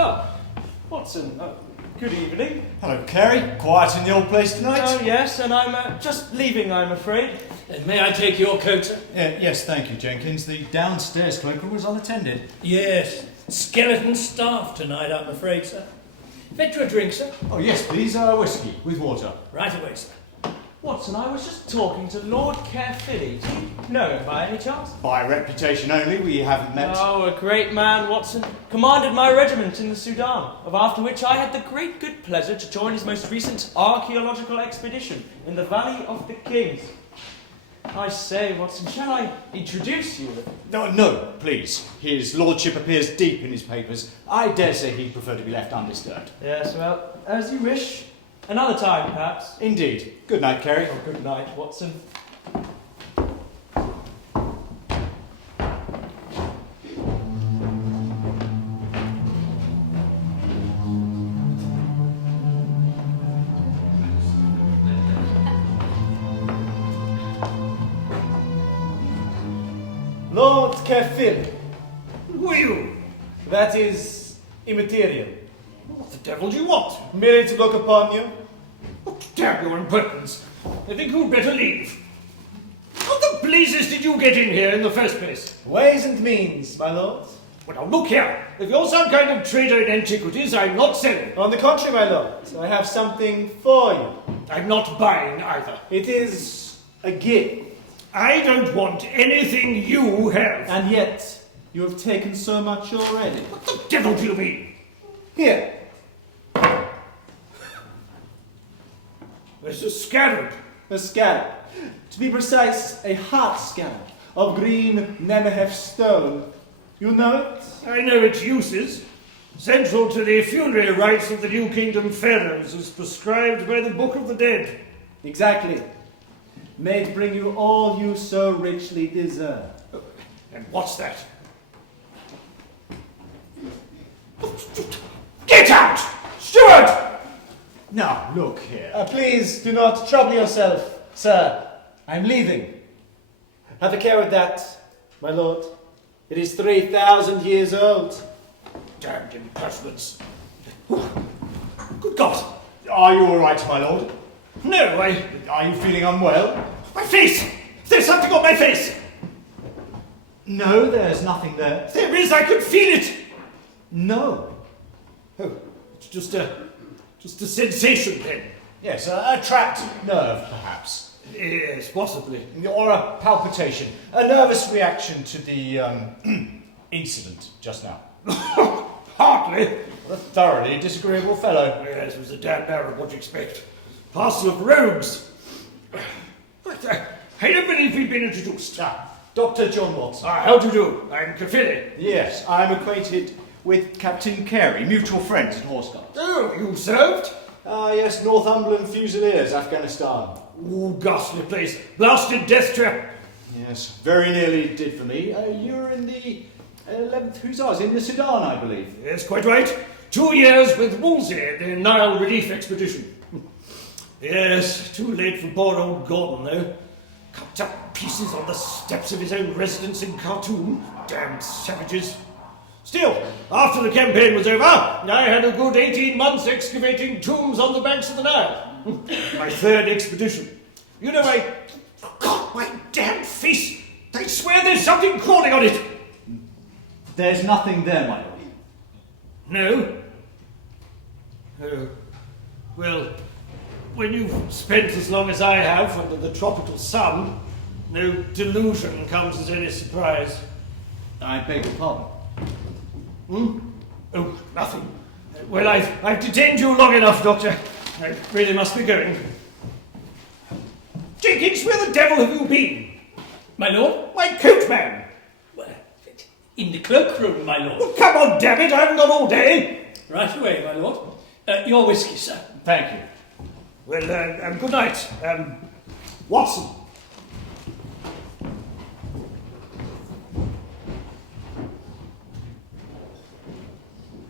Oh, Watson, good evening. Hello, Carey. Quiet in the old place tonight? Oh, yes, and I'm just leaving, I'm afraid. May I take your coat, sir? Yes, thank you, Jenkins. The downstairs cloakroom was unattended. Yes. Skeleton staff tonight, I'm afraid, sir. Fetch you a drink, sir? Oh, yes, please. Whiskey with water. Right away, sir. Watson, I was just talking to Lord Caerphilly. Do you know him by any chance? By reputation only, we haven't met. Oh, a great man, Watson. Commanded my regiment in the Sudan, after which I had the great good pleasure to join his most recent archaeological expedition in the Valley of the Kings. I say, Watson, shall I introduce you? No, please. His lordship appears deep in his papers. I dare say he'd prefer to be left undisturbed. Yes, well, as you wish. Another time, perhaps. Indeed. Good night, Carey. Oh, good night, Watson. Lord Caerphilly. Who are you? That is immaterial. What the devil do you want? Merely to look upon you. Oh, damn your impertinence. I think you'd better leave. How the blazes did you get in here in the first place? Ways and means, my lord. Well, now look here. If you're some kind of trader in antiquities, I'm not selling. On the contrary, my lord, I have something for you. I'm not buying either. It is a gift. I don't want anything you have. And yet, you have taken so much already. What the devil do you mean? Here. There's a scarab. A scarab. To be precise, a heart scarab of green Nemehef stone. You know it? I know its uses. Central to the funerary rites of the New Kingdom pharaohs, as prescribed by the Book of the Dead. Exactly. May it bring you all you so richly deserve. And what's that? Get out! Steward! Now, look here. Please do not trouble yourself, sir. I'm leaving. Have a care of that, my lord. It is 3,000 years old. Damned impertinence. Good God! Are you all right, my lord? No, Are you feeling unwell? My face! There's something on my face! No, there's nothing there. There is, I could feel it! No. Oh, it's just a sensation then. Yes, a trapped nerve, perhaps. Yes, possibly. Or a palpitation. A nervous reaction to the incident just now. Hardly. A thoroughly disagreeable fellow. Yes, it was a damned Arab, what do you expect? Parcel of rogues. I don't believe we've been introduced. Dr. John Watson. How do you do? I'm Caerphilly. Yes, I'm acquainted with Captain Carey, mutual friends at Horse Guards. Oh, you served? Yes, Northumberland Fusiliers, Afghanistan. Oh, ghastly place. Blasted death trap. Yes, very nearly did for me. You were in the 11th Hussars, in the Sudan, I believe. Yes, quite right. 2 years with Wolsey, the Nile Relief Expedition. Yes, too late for poor old Gordon, though. Cut up pieces on the steps of his own residence in Khartoum. Damned savages. Still, after the campaign was over, I had a good 18 months excavating tombs on the banks of the Nile. My third expedition. You know, God, my damn face! I swear there's something crawling on it! There's nothing there, my lord. No? Oh. Well, when you've spent as long as I have under the tropical sun, no delusion comes as any surprise. I beg your pardon. Oh, nothing. Well, I've detained you long enough, Doctor. I really must be going. Jenkins, where the devil have you been? My lord? My coachman! Well, in the cloakroom, my lord. Well, come on, damn it, I haven't got all day. Right away, my lord. Your whiskey, sir. Thank you. Well, good night. Watson.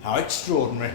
How extraordinary.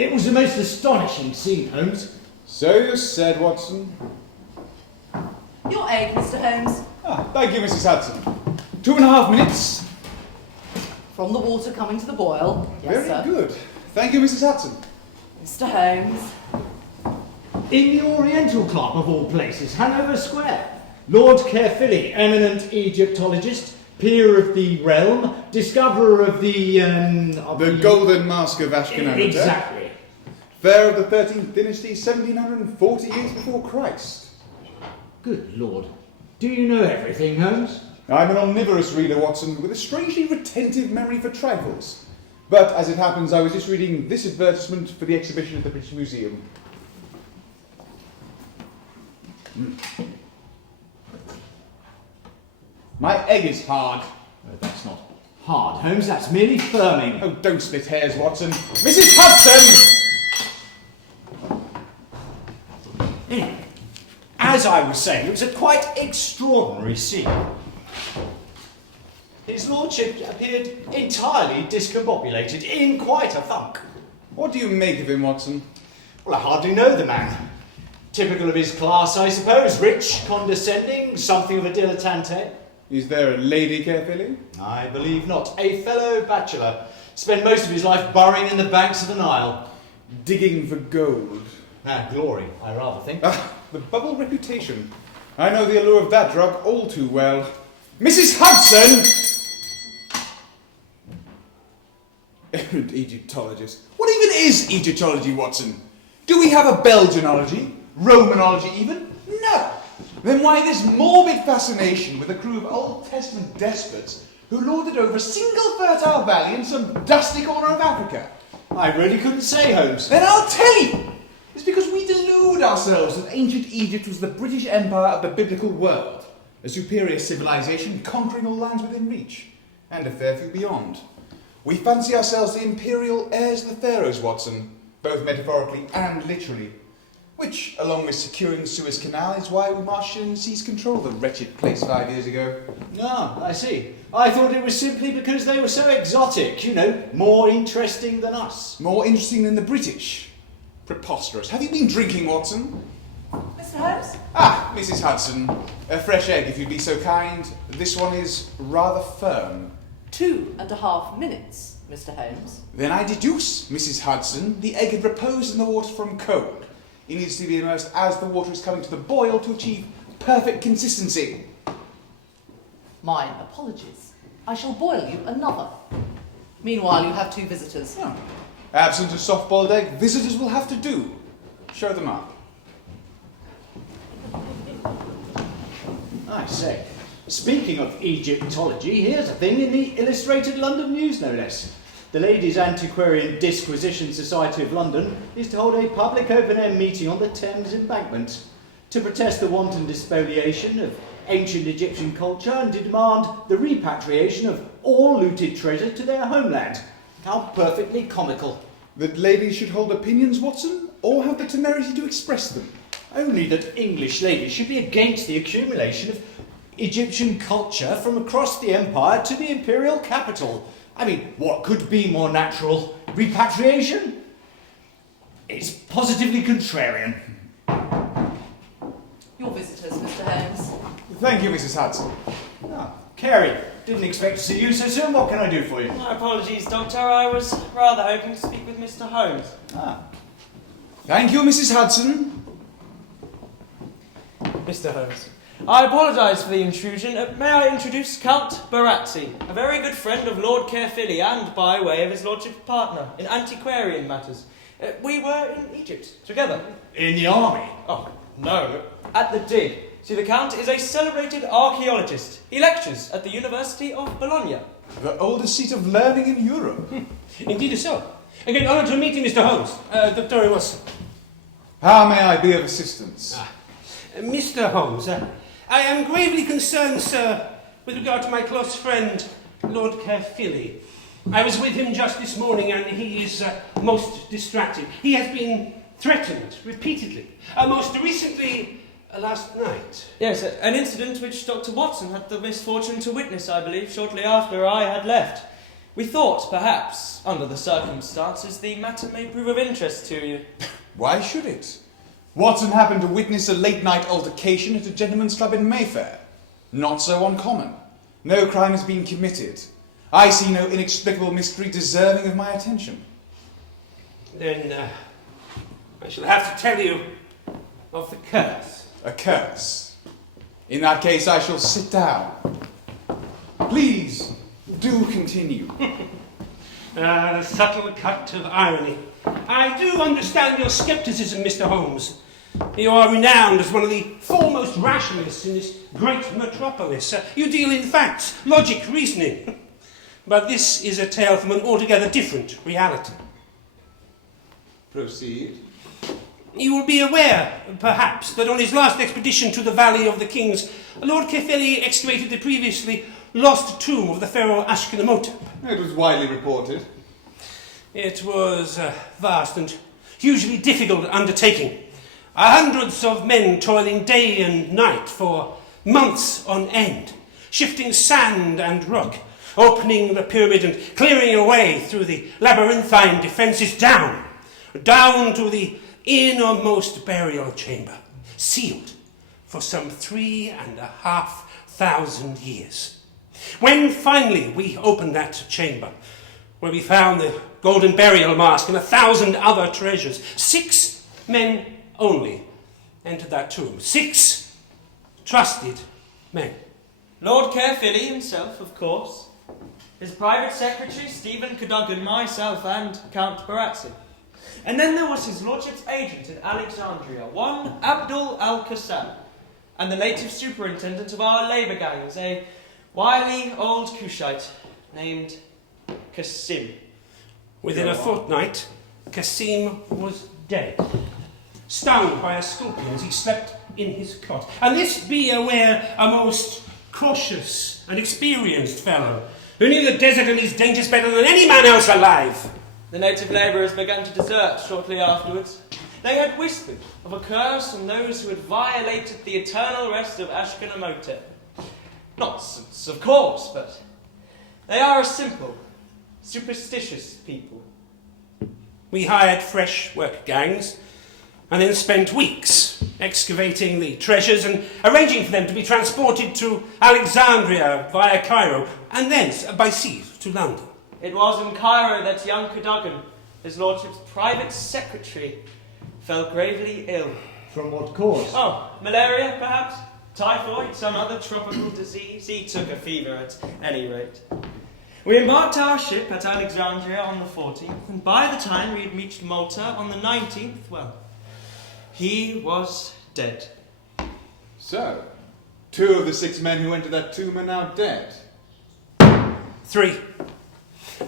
It was the most astonishing scene, Holmes. So you said, Watson. Your egg, Mr. Holmes. Thank you, Mrs. Hudson. 2.5 minutes. From the water coming to the boil. Yes, Very sir. good. Thank you, Mrs. Hudson. Mr. Holmes. In the Oriental Club, of all places, Hanover Square, Lord Caerphilly, eminent Egyptologist, peer of the realm, discoverer of the Golden Mask of Ashkenaz. Exactly. Fair of the 13th dynasty, 1740 years before Christ. Good Lord. Do you know everything, Holmes? I'm an omnivorous reader, Watson, with a strangely retentive memory for trifles. But as it happens, I was just reading this advertisement for the exhibition at the British Museum. My egg is hard. Oh, that's not hard, Holmes. That's merely firming. Oh, don't split hairs, Watson. Mrs. Hudson! Anyway, as I was saying, it was a quite extraordinary scene. His lordship appeared entirely discombobulated, in quite a funk. What do you make of him, Watson? Well, I hardly know the man. Typical of his class, I suppose. Rich, condescending, something of a dilettante. Is there a lady, Caerphilly? I believe not. A fellow bachelor. Spent most of his life burrowing in the banks of the Nile. Digging for gold. Glory, I rather think. The bubble reputation. I know the allure of that drug all too well. Mrs. Hudson! Errant Egyptologist. What even is Egyptology, Watson? Do we have a Belgianology? Romanology even? No! Then why this morbid fascination with a crew of Old Testament despots who lorded over a single fertile valley in some dusty corner of Africa? I really couldn't say, Holmes. Then I'll tell you! It's because we delude ourselves that ancient Egypt was the British Empire of the biblical world, a superior civilization conquering all lands within reach, and a fair few beyond. We fancy ourselves the imperial heirs of the pharaohs, Watson, both metaphorically and literally, which, along with securing the Suez Canal, is why we marched in and seized control of the wretched place 5 years ago. Ah, I see. I thought it was simply because they were so exotic, you know, more interesting than us. More interesting than the British. Preposterous. Have you been drinking, Watson? Mr. Holmes? Mrs. Hudson, a fresh egg if you'd be so kind. This one is rather firm. 2.5 minutes, Mr. Holmes. Then I deduce, Mrs. Hudson, the egg had reposed in the water from cold. It needs to be immersed as the water is coming to the boil to achieve perfect consistency. My apologies. I shall boil you another. Meanwhile, you have 2 visitors. Oh. Absent a soft-boiled egg, visitors will have to do. Show them up. I say, speaking of Egyptology, here's a thing in the Illustrated London News, no less. The Ladies' Antiquarian Disquisition Society of London is to hold a public open-air meeting on the Thames Embankment to protest the wanton despoliation of ancient Egyptian culture and to demand the repatriation of all looted treasure to their homeland. How perfectly comical. That ladies should hold opinions, Watson, or have the temerity to express them? Only that English ladies should be against the accumulation of Egyptian culture from across the empire to the imperial capital. I mean, what could be more natural? Repatriation? It's positively contrarian. Your visitors, Mr. Holmes. Thank you, Mrs. Hudson. Carey, didn't expect to see you so soon. What can I do for you? My apologies, Doctor. I was rather hoping to speak with Mr. Holmes. Thank you, Mrs. Hudson. Mr. Holmes, I apologise for the intrusion. May I introduce Count Barazzi, a very good friend of Lord Caerphilly and, by way of his lordship's partner, in antiquarian matters. We were in Egypt together. In the army? Oh, no, at the dig. See, the Count is a celebrated archaeologist. He lectures at the University of Bologna. The oldest seat of learning in Europe. Indeed so. Again, honour to meeting Mr. Holmes. Dr. Watson. How may I be of assistance? Mr. Holmes, I am gravely concerned, sir, with regard to my close friend, Lord Caerphilly. I was with him just this morning and he is most distracted. He has been threatened repeatedly. Most recently, last night. Yes, an incident which Dr. Watson had the misfortune to witness, I believe, shortly after I had left. We thought, perhaps, under the circumstances, the matter may prove of interest to you. Why should it? Watson happened to witness a late-night altercation at a gentleman's club in Mayfair. Not so uncommon. No crime has been committed. I see no inexplicable mystery deserving of my attention. Then I shall have to tell you of the curse. A curse. In that case, I shall sit down. Please, do continue. The subtle cut of irony. I do understand your scepticism, Mr. Holmes. You are renowned as one of the foremost rationalists in this great metropolis. You deal in facts, logic, reasoning. But this is a tale from an altogether different reality. Proceed. You will be aware, perhaps, that on his last expedition to the Valley of the Kings, Lord Caerphilly excavated the previously lost tomb of the pharaoh Ashkenamotep. It was widely reported. It was a vast and hugely difficult undertaking. Hundreds of men toiling day and night for months on end, shifting sand and rock, opening the pyramid and clearing a way through the labyrinthine defences down to the innermost burial chamber, sealed for some 3,500 years. When finally we opened that chamber, where we found the golden burial mask and 1,000 other treasures, 6 men only entered that tomb. 6 trusted men. Lord Caerphilly himself, of course, his private secretary, Stephen Cadogan, myself, and Count Barazzi. And then there was his lordship's agent in Alexandria, one Abdul al-Qassam, and the native superintendent of our labour gangs, a wily old Kushite named Qasim. Within a fortnight, Qasim was dead, stung by a scorpion as he slept in his cot. And this, be aware, a most cautious and experienced fellow, who knew the desert and its dangers better than any man else alive. The native labourers began to desert shortly afterwards. They had whispered of a curse on those who had violated the eternal rest of Ashkenamotep. Nonsense, of course, but they are a simple, superstitious people. We hired fresh work gangs and then spent weeks excavating the treasures and arranging for them to be transported to Alexandria via Cairo and thence by sea to London. It was in Cairo that young Cadogan, his lordship's private secretary, fell gravely ill. From what cause? Oh, malaria, perhaps? Typhoid, some other tropical disease? He took a fever at any rate. We embarked our ship at Alexandria on the 14th, and by the time we had reached Malta on the 19th, well, he was dead. So, 2 of the 6 men who entered that tomb are now dead. 3.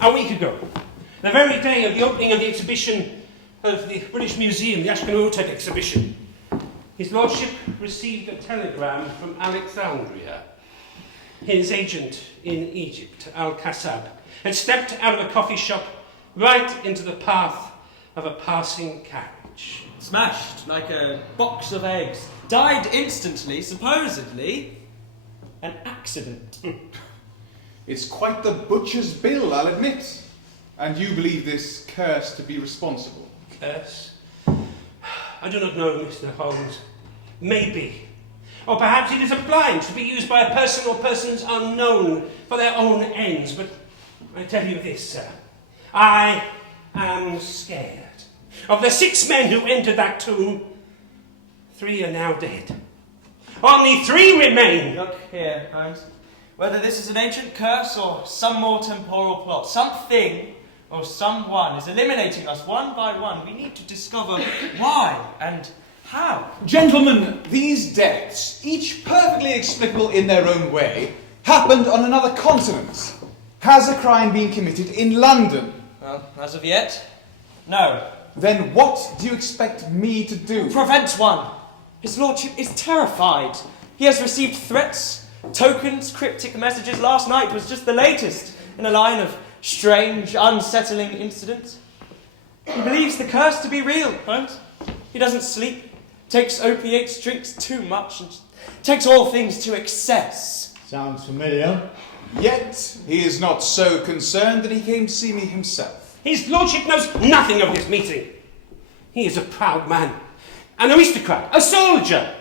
A week ago, the very day of the opening of the exhibition of the British Museum, the Ashkenamotep exhibition, his lordship received a telegram from Alexandria. His agent in Egypt, Al-Qassab, had stepped out of a coffee shop right into the path of a passing carriage. Smashed like a box of eggs. Died instantly, supposedly. An accident. It's quite the butcher's bill, I'll admit. And you believe this curse to be responsible? Curse? I do not know, Mr. Holmes. Maybe. Or perhaps it is a blind to be used by a person or persons unknown for their own ends. But I tell you this, sir. I am scared. Of the 6 men who entered that tomb, 3 are now dead. Only 3 remain. Look here, Holmes. Whether this is an ancient curse or some more temporal plot, something or someone is eliminating us one by one. We need to discover why and how. Gentlemen, these deaths, each perfectly explicable in their own way, happened on another continent. Has a crime been committed in London? Well, as of yet, no. Then what do you expect me to do? Prevent one. His lordship is terrified. He has received threats, tokens, cryptic messages. Last night was just the latest in a line of strange, unsettling incidents. He believes the curse to be real, Holmes. He doesn't sleep, takes opiates, drinks too much, and takes all things to excess. Sounds familiar. Yet he is not so concerned that he came to see me himself. His lordship knows nothing of this meeting. He is a proud man, an aristocrat, a soldier.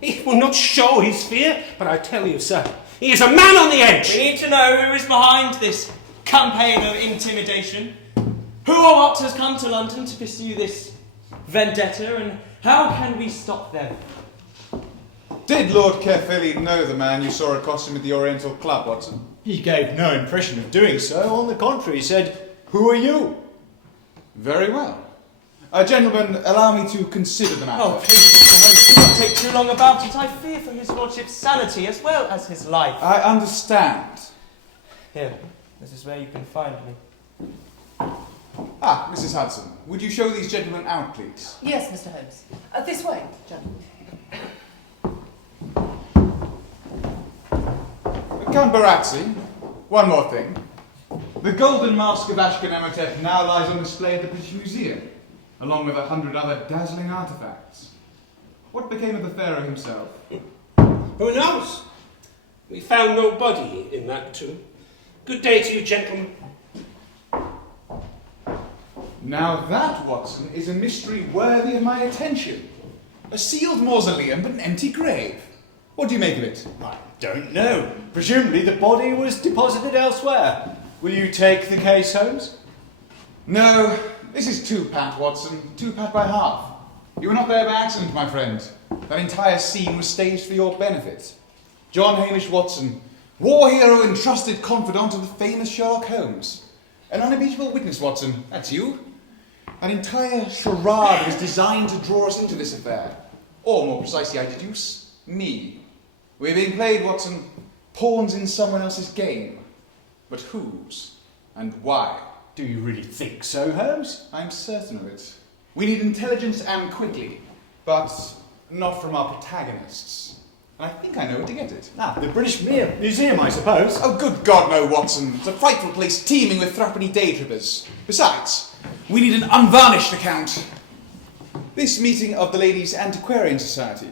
He will not show his fear, but I tell you, sir, he is a man on the edge. We need to know who is behind this campaign of intimidation. Who or what has come to London to pursue this vendetta, and how can we stop them? Did Lord Caerphilly know the man you saw across him at the Oriental Club, Watson? He gave no impression of doing so. On the contrary, he said, "Who are you?" Very well. Gentlemen, allow me to consider the matter. Oh, please, Mr. Holmes, do not take too long about it. I fear for his lordship's sanity as well as his life. I understand. Here, this is where you can find me. Ah, Mrs. Hudson, would you show these gentlemen out, please? Yes, Mr. Holmes. This way, gentlemen. Count Barazzi, one more thing. The golden mask of Ashkenamotep now lies on display at the British Museum, along with 100 other dazzling artifacts. What became of the pharaoh himself? Who knows? We found no body in that tomb. Good day to you, gentlemen. Now that, Watson, is a mystery worthy of my attention. A sealed mausoleum, but an empty grave. What do you make of it? I don't know. Presumably the body was deposited elsewhere. Will you take the case, Holmes? No, this is too pat, Watson. Too pat by half. You were not there by accident, my friend. That entire scene was staged for your benefit. John Hamish Watson, war hero and trusted confidant of the famous Sherlock Holmes. An unimpeachable witness, Watson. That's you. An entire charade was designed to draw us into this affair. Or, more precisely, I deduce, me. We're being played, Watson, pawns in someone else's game. But whose? And why? Do you really think so, Holmes? I'm certain of it. We need intelligence and quickly, but not from our protagonists. And I think I know where to get it. Ah, the British Museum, I suppose. Oh, good God, no, Watson. It's a frightful place teeming with threepenny day trippers. Besides, we need an unvarnished account. This meeting of the Ladies' Antiquarian Society.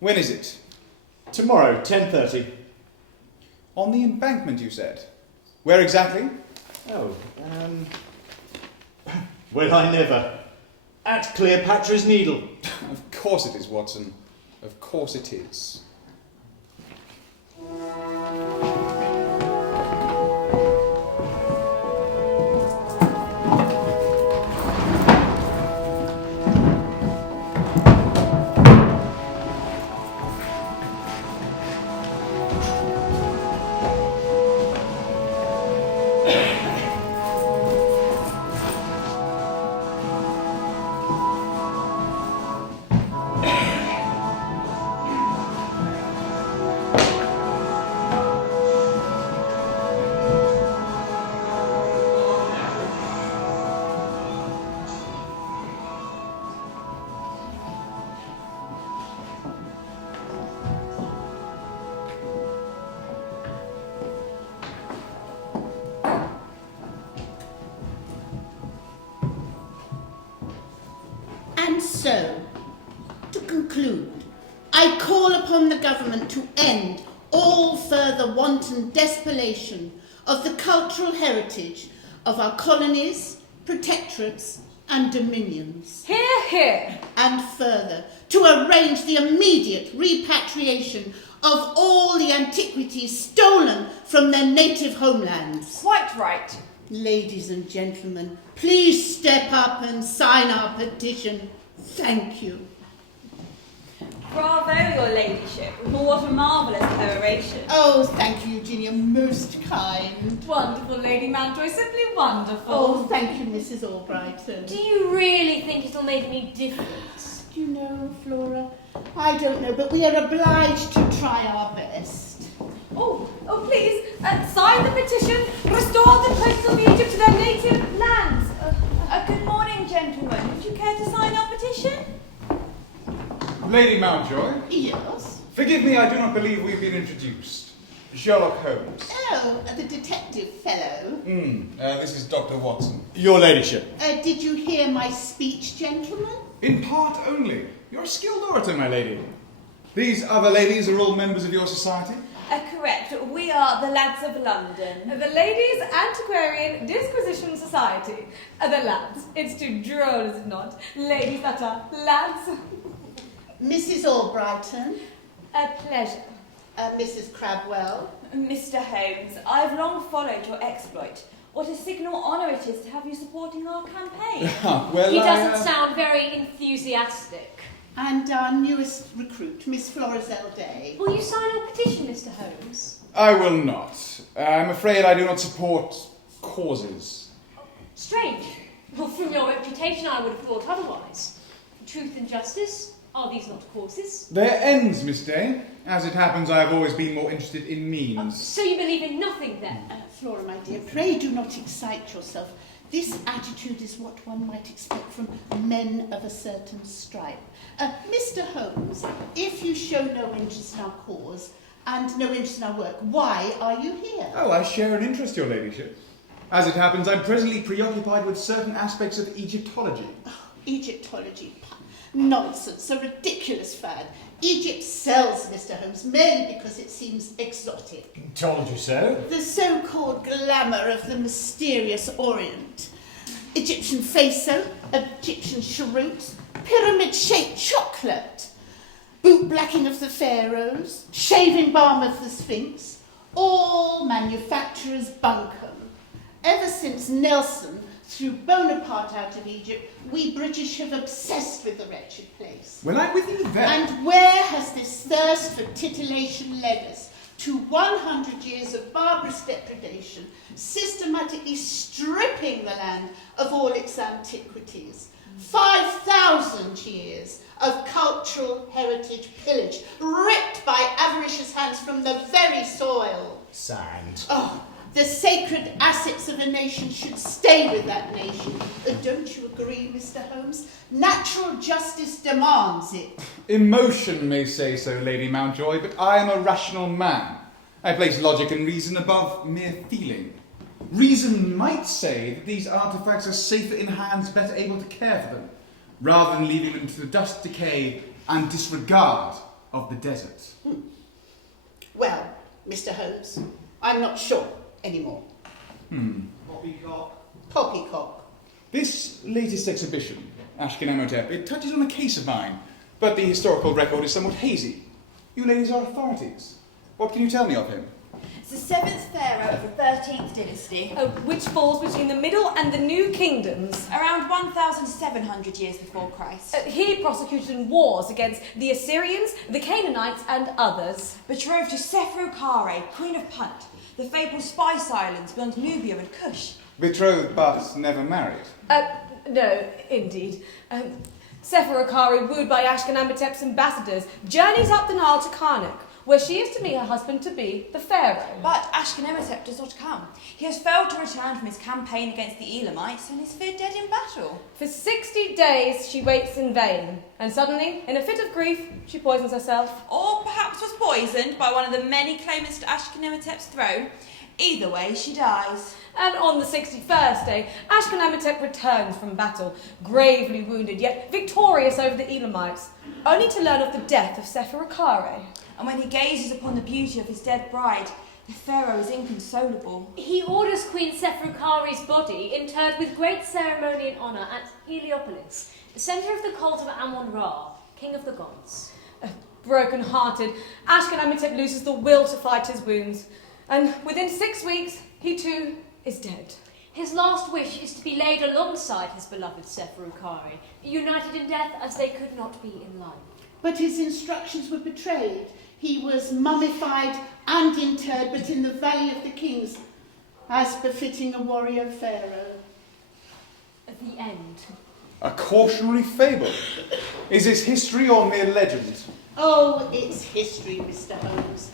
When is it? Tomorrow, 10:30. On the embankment, you said. Where exactly? Oh, well, I never. At Cleopatra's Needle. Of course it is, Watson. Of course it is. And so, to conclude, I call upon the government to end all further wanton depredation of the cultural heritage of our colonies, protectorates, and dominions. Hear, hear. And further, to arrange the immediate repatriation of all the antiquities stolen from their native homelands. Quite right. Ladies and gentlemen, please step up and sign our petition. Thank you. Bravo, your ladyship. What a marvellous peroration. Oh, thank you, Eugenia. Most kind. Wonderful, Lady Mountjoy. Simply wonderful. Oh, thank you, Mrs. Albrighton. Do you really think it'll make any difference? Do you know, Flora? I don't know, but we are obliged to try our best. Oh, please, sign the petition. Restore the coasts of Egypt to their native lands. Good morning, gentlemen. Would you care to sign our petition? Lady Mountjoy, Yes? forgive me, I do not believe we've been introduced. Sherlock Holmes. Oh, the detective fellow. This is Dr. Watson. Your ladyship. Did you hear my speech, gentlemen? In part only. You're a skilled orator, my lady. These other ladies are all members of your society? Correct. We are the Lads of London. The Ladies' Antiquarian Disquisition Society. The lads. It's too droll, is it not? Ladies that are lads. Mrs. Albrighton, A pleasure. Mrs. Crabwell. Mr. Holmes, I've long followed your exploit. What a signal honour it is to have you supporting our campaign. Well, He doesn't sound very enthusiastic. And our newest recruit, Miss Florizel Day. Will you sign our petition, Mr. Holmes? I will not. I'm afraid I do not support causes. Strange. Well, from your reputation, I would have thought otherwise. Truth and justice, are these not causes? They're ends, Miss Day. As it happens, I have always been more interested in means. So you believe in nothing, then? Flora, my dear, pray do not excite yourself. This attitude is what one might expect from men of a certain stripe. Mr. Holmes, if you show no interest in our cause and no interest in our work, why are you here? Oh, I share an interest, your ladyship. As it happens, I'm presently preoccupied with certain aspects of Egyptology. Oh, Egyptology. Nonsense, a ridiculous fad. Egypt sells, Mr. Holmes, merely because it seems exotic. Told you so. The so-called glamour of the mysterious Orient. Egyptian faso, Egyptian cheroots, pyramid-shaped chocolate, boot blacking of the pharaohs, shaving balm of the Sphinx, all manufacturers bunkum. Ever since Nelson threw Bonaparte out of Egypt, we British have obsessed with the wretched place. Well, I'm with you there. And where has this thirst for titillation led us? To 100 years of barbarous depredation, systematically stripping the land of all its antiquities. 5,000 years of cultural heritage pillage, ripped by avaricious hands from the very soil. Sand. Oh, the sacred assets of a nation should stay with that nation. Don't you agree, Mr. Holmes? Natural justice demands it. Emotion may say so, Lady Mountjoy, but I am a rational man. I place logic and reason above mere feeling. Reason might say that these artifacts are safer in hands better able to care for them, rather than leaving them to the dust, decay, and disregard of the desert. Well, Mr. Holmes, I'm not sure anymore. Poppycock. Poppycock. This latest exhibition, Ashkenamotep, it touches on a case of mine, but the historical record is somewhat hazy. You ladies are authorities. What can you tell me of him? It's the seventh pharaoh of the 13th dynasty. Which falls between the Middle and the New Kingdoms. Around 1,700 years before Christ. He prosecuted wars against the Assyrians, the Canaanites, and others. Betrothed to Seferukare, Queen of Punt, the fabled Spice Islands beyond Nubia and Kush. Betrothed but never married. No, indeed. Seferukari, wooed by Ashkenamotep's ambassadors, journeys up the Nile to Karnak, where she is to meet her husband-to-be, the pharaoh. But Ashkenamotep does not come. He has failed to return from his campaign against the Elamites and is feared dead in battle. For 60 days she waits in vain, and suddenly, in a fit of grief, she poisons herself. Or perhaps was poisoned by one of the many claimants to Ashkenamotep's throne. Either way, she dies. And on the 61st day, Ashkenamotep returns from battle, gravely wounded, yet victorious over the Elamites, only to learn of the death of Seferukare. And when he gazes upon the beauty of his dead bride, the pharaoh is inconsolable. He orders Queen Seferukare's body interred with great ceremony and honour at Heliopolis, the centre of the cult of Amun-Ra, king of the gods. Broken-hearted, Ashkenamotep loses the will to fight his wounds, and within 6 weeks, he too is dead. His last wish is to be laid alongside his beloved Seferukare, united in death as they could not be in life. But his instructions were betrayed. He was mummified and interred, but in the Valley of the Kings, as befitting a warrior pharaoh. At the end. A cautionary fable. Is this history or mere legend? Oh, it's history, Mr. Holmes.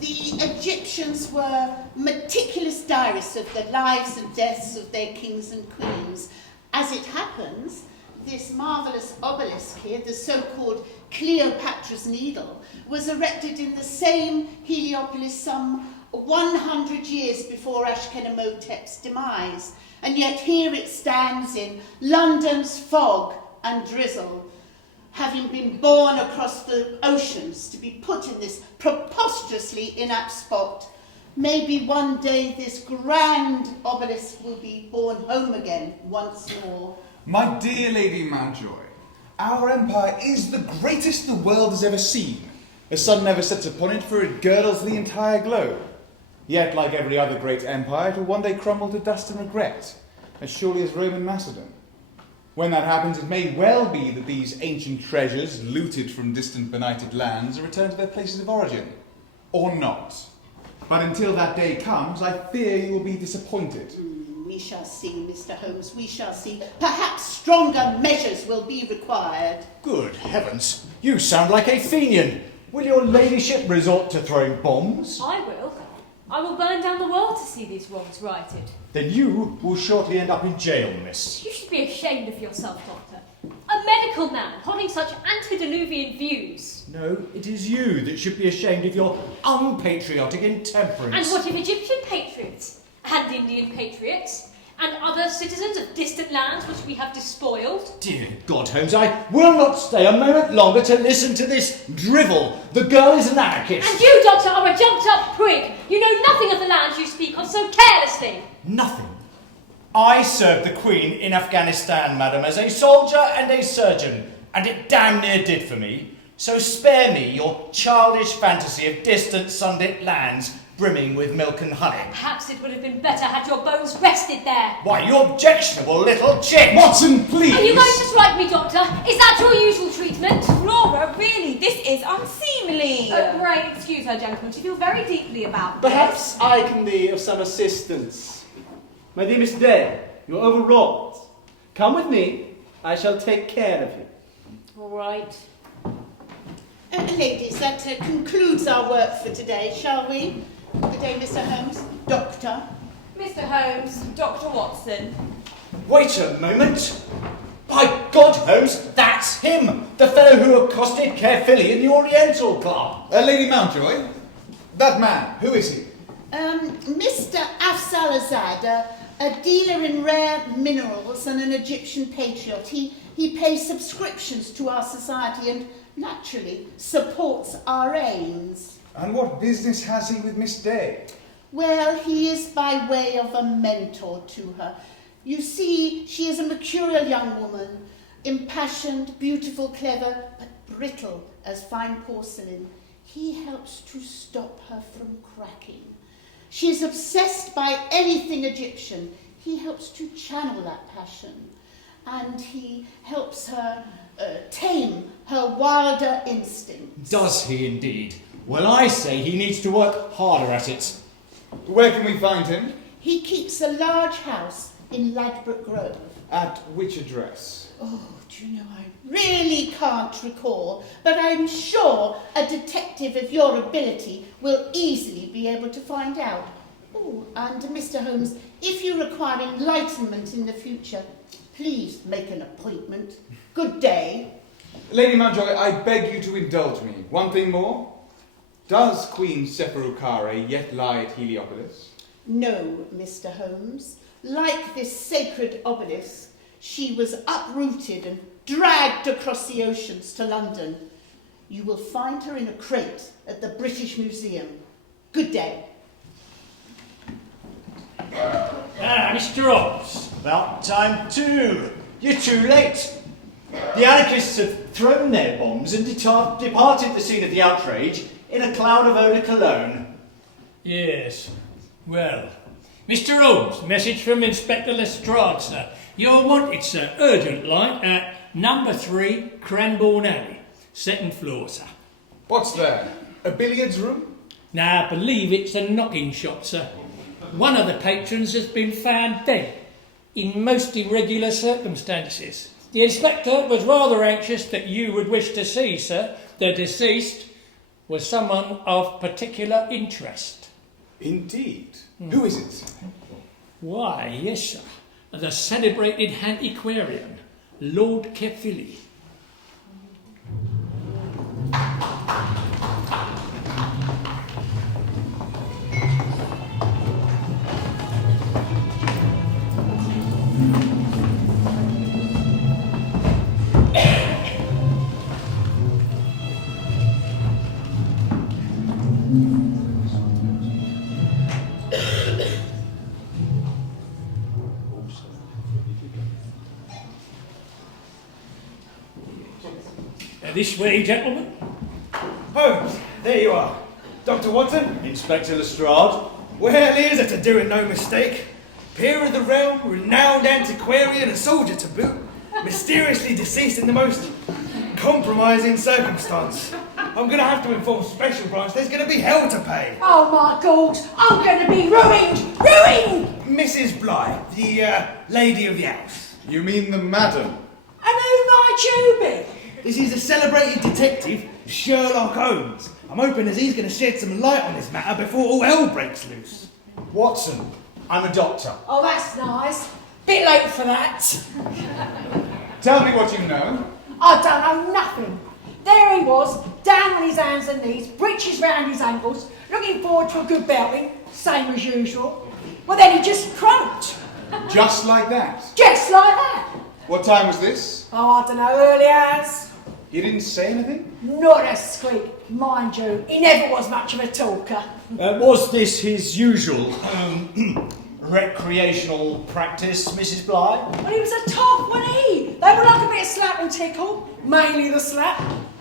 The Egyptians were meticulous diarists of the lives and deaths of their kings and queens. As it happens, this marvellous obelisk here, the so-called Cleopatra's Needle, was erected in the same Heliopolis some 100 years before Ashkenamotep's demise. And yet here it stands in London's fog and drizzle, having been borne across the oceans to be put in this preposterously inept spot. Maybe one day this grand obelisk will be borne home again once more. My dear Lady Mountjoy, our empire is the greatest the world has ever seen. The sun never sets upon it, for it girdles the entire globe. Yet, like every other great empire, it will one day crumble to dust and regret, as surely as Rome and Macedon. When that happens, it may well be that these ancient treasures, looted from distant benighted lands, are returned to their places of origin. Or not. But until that day comes, I fear you will be disappointed. We shall see, Mr. Holmes, we shall see. Perhaps stronger measures will be required. Good heavens, you sound like a Fenian. Will your ladyship resort to throwing bombs? I will. I will burn down the world to see these wrongs righted. Then you will shortly end up in jail, miss. You should be ashamed of yourself, Doctor. A medical man holding such antediluvian views. No, it is you that should be ashamed of your unpatriotic intemperance. And what of Egyptian patriots? And Indian patriots? And other citizens of distant lands which we have despoiled? Dear God, Holmes, I will not stay a moment longer to listen to this drivel. The girl is an anarchist. And you, Doctor, are a jumped-up prig. You know nothing of the lands you speak of so carelessly. Nothing. I served the Queen in Afghanistan, madam, as a soldier and a surgeon, and it damn near did for me. So spare me your childish fantasy of distant sunlit lands brimming with milk and honey. Perhaps it would have been better had your bones rested there. Why, you objectionable little chick! Watson, please! Are you going to strike me, Doctor? Is that your usual treatment? Flora, really, this is unseemly. Pray excuse her, gentlemen. She feels very deeply about this. Perhaps I can be of some assistance. My dear Miss Day, you're overwrought. Come with me. I shall take care of you. All right. Ladies, that concludes our work for today, shall we? Good day, Mr. Holmes. Doctor. Mr. Holmes, Dr. Watson. Wait a moment. By God, Holmes, that's him! The fellow who accosted Carefully in the Oriental Club. Lady Mountjoy, that man, who is he? Mr. Afsalazad, a dealer in rare minerals and an Egyptian patriot. He pays subscriptions to our society and, naturally, supports our aims. And what business has he with Miss Day? Well, he is by way of a mentor to her. You see, she is a mercurial young woman, impassioned, beautiful, clever, but brittle as fine porcelain. He helps to stop her from cracking. She is obsessed by anything Egyptian. He helps to channel that passion. And he helps her tame her wilder instincts. Does he indeed? Well, I say he needs to work harder at it. Where can we find him? He keeps a large house in Ladbroke Grove. At which address? Oh, do you know, I really can't recall, but I'm sure a detective of your ability will easily be able to find out. Oh, and Mr. Holmes, if you require enlightenment in the future, please make an appointment. Good day. Lady Mountjoy, I beg you to indulge me. One thing more. Does Queen Seferukare yet lie at Heliopolis? No, Mr. Holmes. Like this sacred obelisk, she was uprooted and dragged across the oceans to London. You will find her in a crate at the British Museum. Good day. Mr. Holmes. About time too. You're too late. The anarchists have thrown their bombs and departed the scene of the outrage in a cloud of eau de cologne. Yes. Well, Mr. Holmes, message from Inspector Lestrade, sir. You're wanted, sir, urgent line at number 3 Cranbourne Alley, 2nd floor, sir. What's there? A billiards room? Now, I believe it's a knocking shop, sir. One of the patrons has been found dead in most irregular circumstances. The inspector was rather anxious that you would wish to see, sir. The deceased was someone of particular interest. Indeed. Who is it? Why, yes, sir. The celebrated antiquarian, Lord Caerphilly. This way, gentlemen. Holmes, there you are. Dr. Watson? Inspector Lestrade. Well, here's a to do and no mistake. Peer of the realm, renowned antiquarian, a soldier to boot, mysteriously deceased in the most compromising circumstance. I'm going to have to inform Special Branch there's going to be hell to pay. Oh my God, I'm going to be ruined! Ruined! Mrs. Bligh, the lady of the house. You mean the madam? And who might you be? This is a celebrated detective, Sherlock Holmes. I'm hoping as he's going to shed some light on this matter before all hell breaks loose. Watson, I'm a doctor. Oh, that's nice. Bit late for that. Tell me what you know. I don't know nothing. There he was, down on his hands and knees, breeches round his ankles, looking forward to a good belting, same as usual. Well, then he just croaked. Just like that? Just like that. What time was this? Oh, I don't know, early hours. He didn't say anything? Not a squeak. Mind you, he never was much of a talker. Was this his usual Recreational practice, Mrs. Bligh? Well, he was a tough, wasn't he? They were like a bit of slap and tickle, mainly the slap.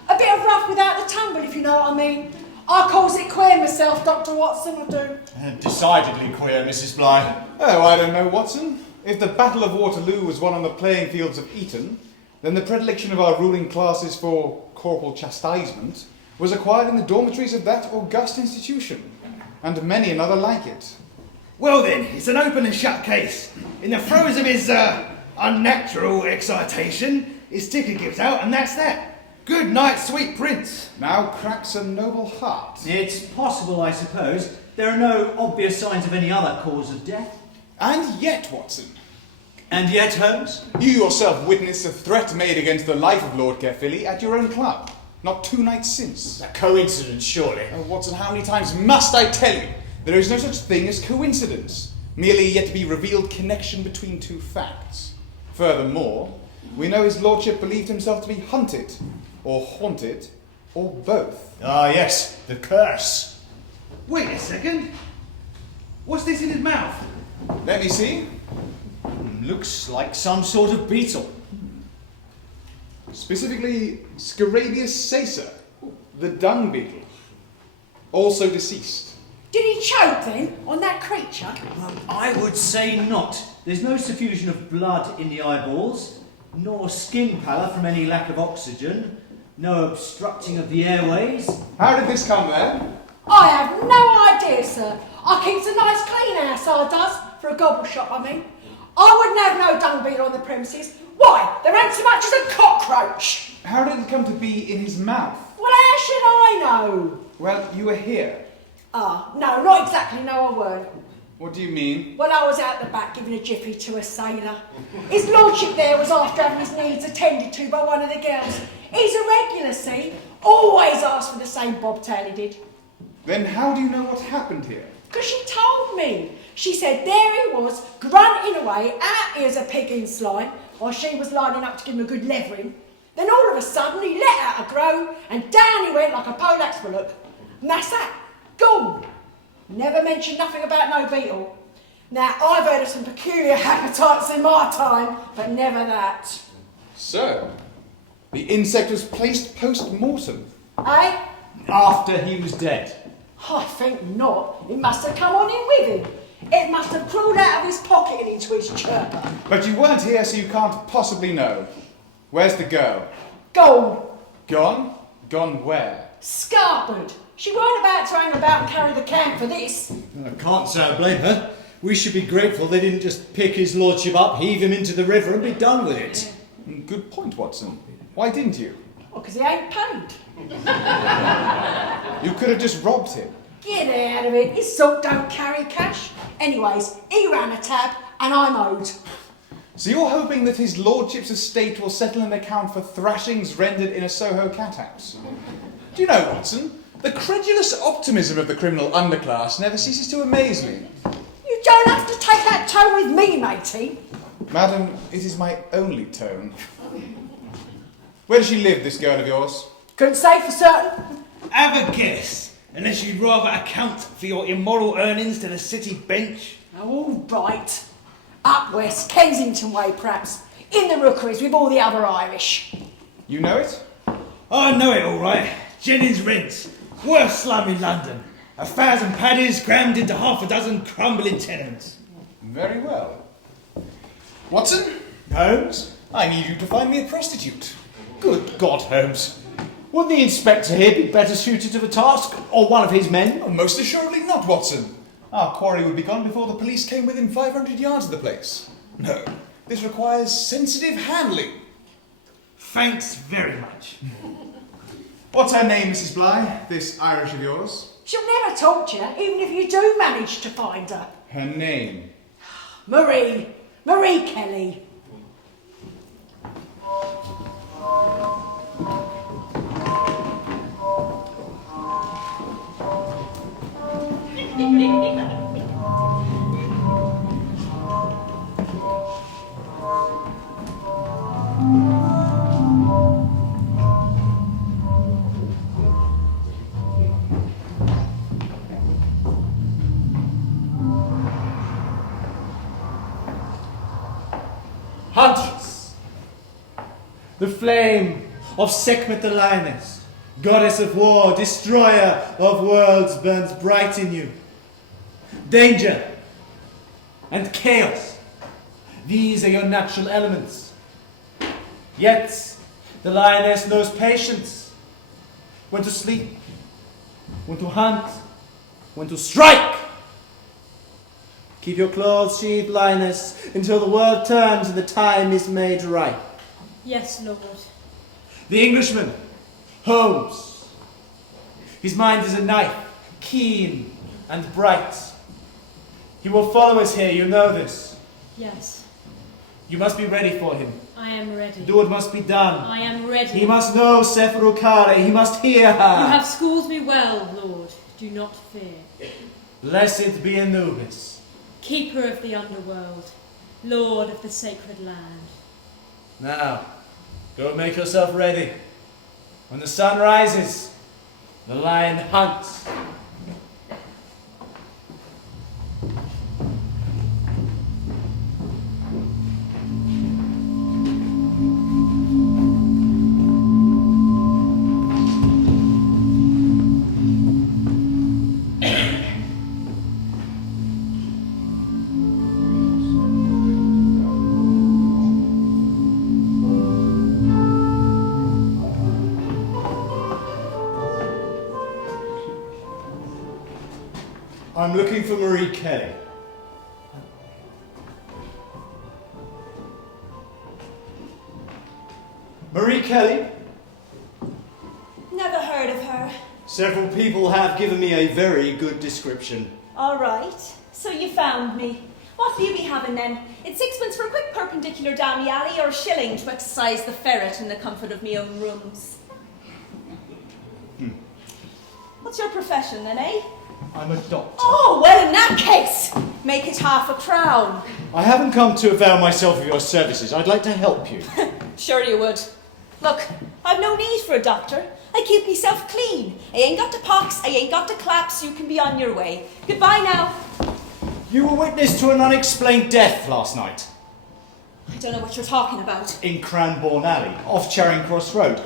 A bit of rough without the tumble, if you know what I mean. I calls it queer myself, Dr. Watson, I do. Decidedly queer, Mrs. Bligh. Oh, I don't know, Watson. If the Battle of Waterloo was won on the playing fields of Eton, then the predilection of our ruling classes for corporal chastisement was acquired in the dormitories of that august institution, and many another like it. Well then, it's an open and shut case. In the throes of his unnatural excitation, his ticker gives out and that's that. Good night, sweet prince. Now cracks a noble heart. It's possible, I suppose. There are no obvious signs of any other cause of death. And yet, Watson. And yet, Holmes? You yourself witnessed a threat made against the life of Lord Caerphilly at your own club, not 2 nights since. A coincidence, surely. Oh, Watson, how many times must I tell you? There is no such thing as coincidence, merely yet to be revealed connection between 2 facts. Furthermore, we know his lordship believed himself to be hunted, or haunted, or both. Ah, yes, the curse. Wait a second. What's this in his mouth? Let me see. Looks like some sort of beetle. Specifically, Scarabeus sacer, the dung beetle, also deceased. Did he choke then on that creature? I would say not. There's no suffusion of blood in the eyeballs, nor skin pallor from any lack of oxygen, no obstructing of the airways. How did this come there? I have no idea, sir. I keeps a nice clean house, I does, for a gobble shop, I mean. I wouldn't have no dung beetle on the premises. Why, there ain't so much as a cockroach. How did it come to be in his mouth? Well, how should I know? Well, you were here. Ah, no, not exactly, no I weren't. What do you mean? Well, I was out the back giving a jiffy to a sailor. His lordship there was after having his needs attended to by one of the girls. He's a regular, see? Always asks for the same bobtail he did. Then how do you know what happened here? Because she told me. She said there he was, grunting away, out ears a pig in slime, while she was lining up to give him a good levering. Then all of a sudden he let out a groan, and down he went like a poleaxe bullock. And that's that. Gone. Never mentioned nothing about no beetle. Now, I've heard of some peculiar appetites in my time, but never that. So, the insect was placed post-mortem. Eh? After he was dead. I think not. It must have come on in with him. It must have crawled out of his pocket and into his chirper. But you weren't here, so you can't possibly know. Where's the girl? Gone. Gone? Gone where? Scarpered. She weren't about to hang about and carry the camp for this. I can't say I blame her. We should be grateful they didn't just pick his lordship up, heave him into the river and be done with it. Good point, Watson. Why didn't you? Well, because he ain't paid. You could have just robbed him. Get out of it. His salt don't carry cash. Anyways, he ran a tab and I'm owed. So you're hoping that his lordship's estate will settle an account for thrashings rendered in a Soho cat house? Do you know, Watson, the credulous optimism of the criminal underclass never ceases to amaze me. You don't have to take that tone with me, matey. Madam, it is my only tone. Where does she live, this girl of yours? Couldn't say for certain. Have a guess, unless you'd rather account for your immoral earnings to the city bench. All right. Up west, Kensington way perhaps. In the rookeries with all the other Irish. You know it? I know it all right. Jennings Rents. Worst slum in London. 1,000 paddies crammed into half a dozen crumbling tenements. Very well. Watson? Holmes? I need you to find me a prostitute. Good God, Holmes. Wouldn't the inspector here be better suited to the task, or one of his men? Oh, most assuredly not, Watson. Our quarry would be gone before the police came within 500 yards of the place. No, this requires sensitive handling. Thanks very much. What's her name, Mrs. Bligh, this Irish of yours? She'll never talk to you, even if you do manage to find her. Her name? Marie. Marie Kelly. Huntress, the flame of Sekhmet the lioness, goddess of war, destroyer of worlds, burns bright in you. Danger and chaos, these are your natural elements. Yet the lioness knows patience, when to sleep, when to hunt, when to strike. Keep your claws sheathed, lioness, until the world turns and the time is made right. Yes, Lord. The Englishman, Holmes. His mind is a knife, keen and bright. He will follow us here, you know this. Yes, You must be ready for him. I am ready. Do what must be done. I am ready. He must know Seferukare, he must hear her. You have schooled me well, Lord. Do not fear. Blessed be Anubis. Keeper of the underworld, Lord of the sacred land. Now, go make yourself ready. When the sun rises, the lion hunts. I'm looking for Marie Kelly. Marie Kelly? Never heard of her. Several people have given me a very good description. All right. So you found me. What will you be having then? It's sixpence for a quick perpendicular down the alley, or a shilling to exercise the ferret in the comfort of me own rooms. What's your profession then, eh? I'm a doctor. Oh, well, in that case, make it half a crown. I haven't come to avail myself of your services. I'd like to help you. Sure you would. Look, I've no need for a doctor. I keep myself clean. I ain't got the pox, I ain't got the claps. You can be on your way. Goodbye now. You were witness to an unexplained death last night. I don't know what you're talking about. In Cranbourne Alley, off Charing Cross Road.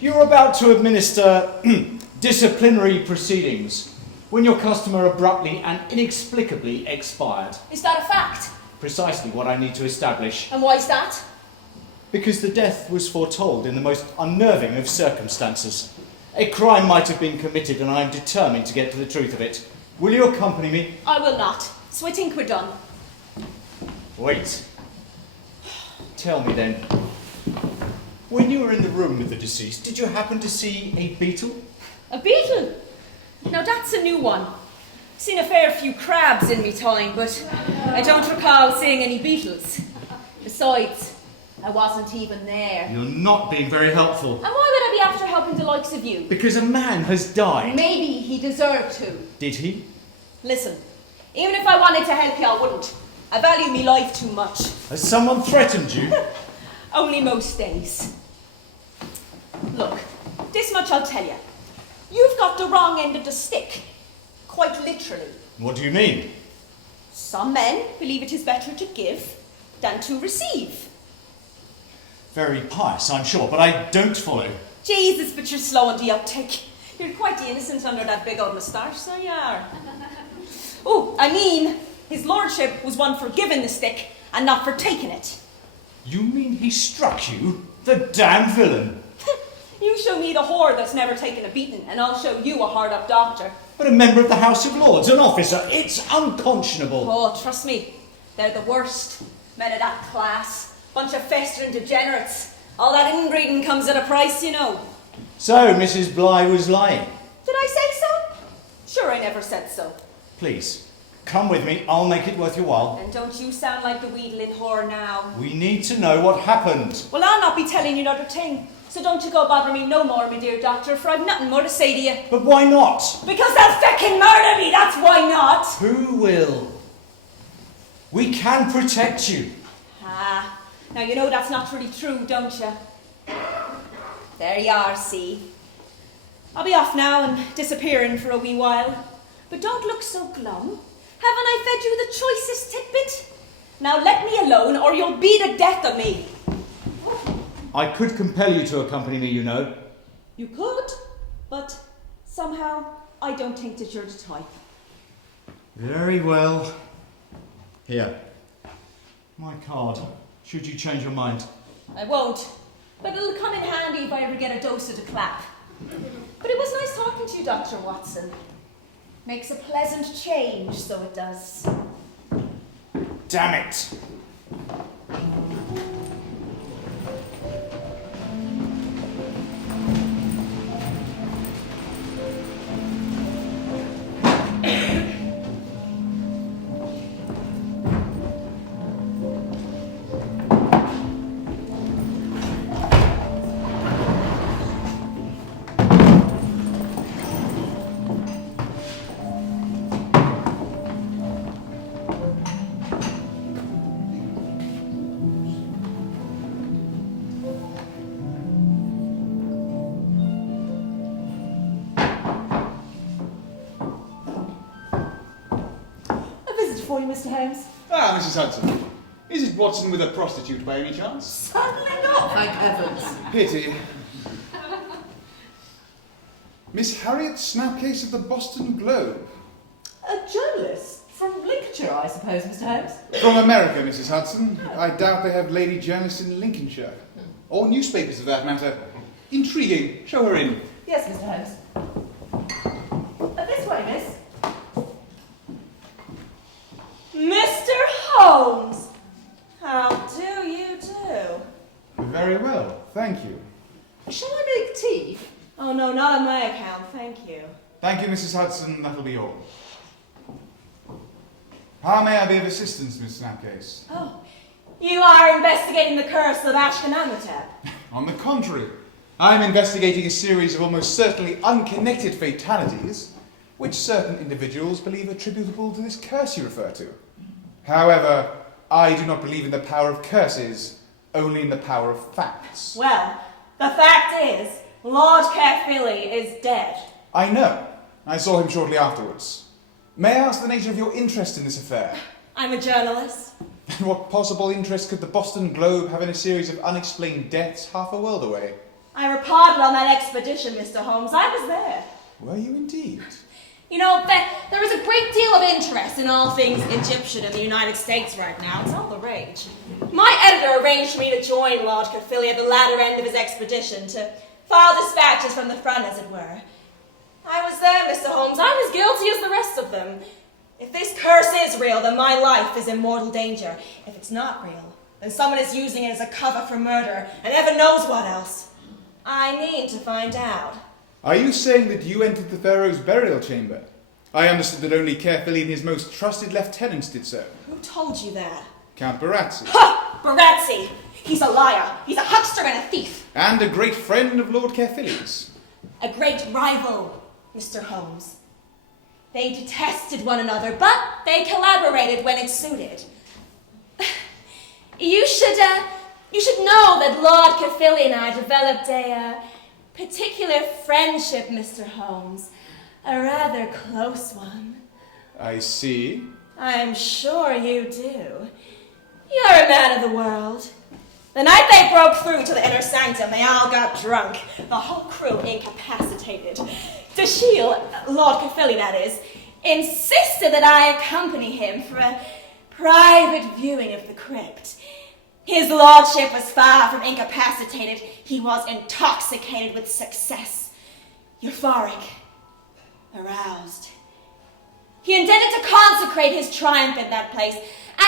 You were about to administer disciplinary proceedings when your customer abruptly and inexplicably expired. Is that a fact? Precisely what I need to establish. And why's that? Because the death was foretold in the most unnerving of circumstances. A crime might have been committed and I am determined to get to the truth of it. Will you accompany me? I will not. So I think we're done. Wait. Tell me then, when you were in the room with the deceased, did you happen to see a beetle? A beetle? Now that's a new one. I've seen a fair few crabs in me time, but I don't recall seeing any beetles. Besides, I wasn't even there. You're not being very helpful. And why would I be after helping the likes of you? Because a man has died. Maybe he deserved to. Did he? Listen, even if I wanted to help you, I wouldn't. I value me life too much. Has someone threatened you? Only most days. Look, this much I'll tell you. You've got the wrong end of the stick. Quite literally. What do you mean? Some men believe it is better to give than to receive. Very pious, I'm sure, but I don't follow. Jesus, but you're slow on the uptake. You're quite innocent under that big old moustache, so you are. Oh, I mean, his lordship was one for giving the stick and not for taking it. You mean he struck you? The damn villain! You show me the whore that's never taken a beating, and I'll show you a hard-up doctor. But a member of the House of Lords, an officer, it's unconscionable. Oh, trust me, they're the worst. Men of that class. Bunch of festering degenerates. All that inbreeding comes at a price, you know. So, Mrs. Bligh was lying. Did I say so? Sure, I never said so. Please, come with me. I'll make it worth your while. And don't you sound like the wheedling whore now. We need to know what happened. Well, I'll not be telling you another thing. So don't you go bother me no more, my dear doctor, for I've nothing more to say to you. But why not? Because they'll feckin' murder me, that's why not. Who will? We can protect you. Ah, now you know that's not really true, don't you? There you are, see. I'll be off now and disappearing for a wee while. But don't look so glum. Haven't I fed you the choicest tidbit? Now let me alone or you'll be the death of me. I could compel you to accompany me, you know. You could, but somehow I don't think that you're the type. Very well. Here. My card. Should you change your mind. I won't, but it'll come in handy if I ever get a dose of the clap. But it was nice talking to you, Dr. Watson. Makes a pleasant change, so it does. Damn it! For you, Mr. Holmes. Ah, Mrs. Hudson. Is it Watson with a prostitute by any chance? Certainly not, thank heavens. Pity. Miss Harriet Snapcase of the Boston Globe. A journalist from Lincolnshire, I suppose, Mr. Holmes? From America, Mrs. Hudson. I doubt they have lady journalists in Lincolnshire. Or newspapers, for that matter. Intriguing. Show her in. Yes, Mr. Holmes. This way, miss. Mr. Holmes! How do you do? Very well, thank you. Shall I make tea? Oh, no, not on my account, thank you. Thank you, Mrs. Hudson. That'll be all. How may I be of assistance, Miss Snapcase? Oh, you are investigating the curse of Ashkenamotep. On the contrary, I'm investigating a series of almost certainly unconnected fatalities which certain individuals believe attributable to this curse you refer to. However, I do not believe in the power of curses, only in the power of facts. Well, the fact is, Lord Caerphilly is dead. I know. I saw him shortly afterwards. May I ask the nature of your interest in this affair? I'm a journalist. And what possible interest could the Boston Globe have in a series of unexplained deaths half a world away? I reported on that expedition, Mr. Holmes. I was there. Were you indeed? You know, there is a great deal of interest in all things Egyptian in the United States right now. It's all the rage. My editor arranged for me to join Lord Caerphilly at the latter end of his expedition to file dispatches from the front, as it were. I was there, Mr. Holmes. I'm as guilty as the rest of them. If this curse is real, then my life is in mortal danger. If it's not real, then someone is using it as a cover for murder, and heaven knows what else. I need to find out. Are you saying that you entered the Pharaoh's burial chamber? I understood that only Caerphilly and his most trusted lieutenants did so. Who told you that? Count Barazzi. Ha! Barazzi! He's a liar. He's a huckster and a thief. And a great friend of Lord Caerphilly's. A great rival, Mr. Holmes. They detested one another, but they collaborated when it suited. You should know that Lord Caerphilly and I developed a particular friendship, Mr. Holmes. A rather close one. I see. I'm sure you do. You're a man of the world. The night they broke through to the inner sanctum, they all got drunk. The whole crew incapacitated. Dashiell, Lord Caerphilly that is, insisted that I accompany him for a private viewing of the crypt. His lordship was far from incapacitated. He was intoxicated with success. Euphoric. Aroused. He intended to consecrate his triumph in that place, and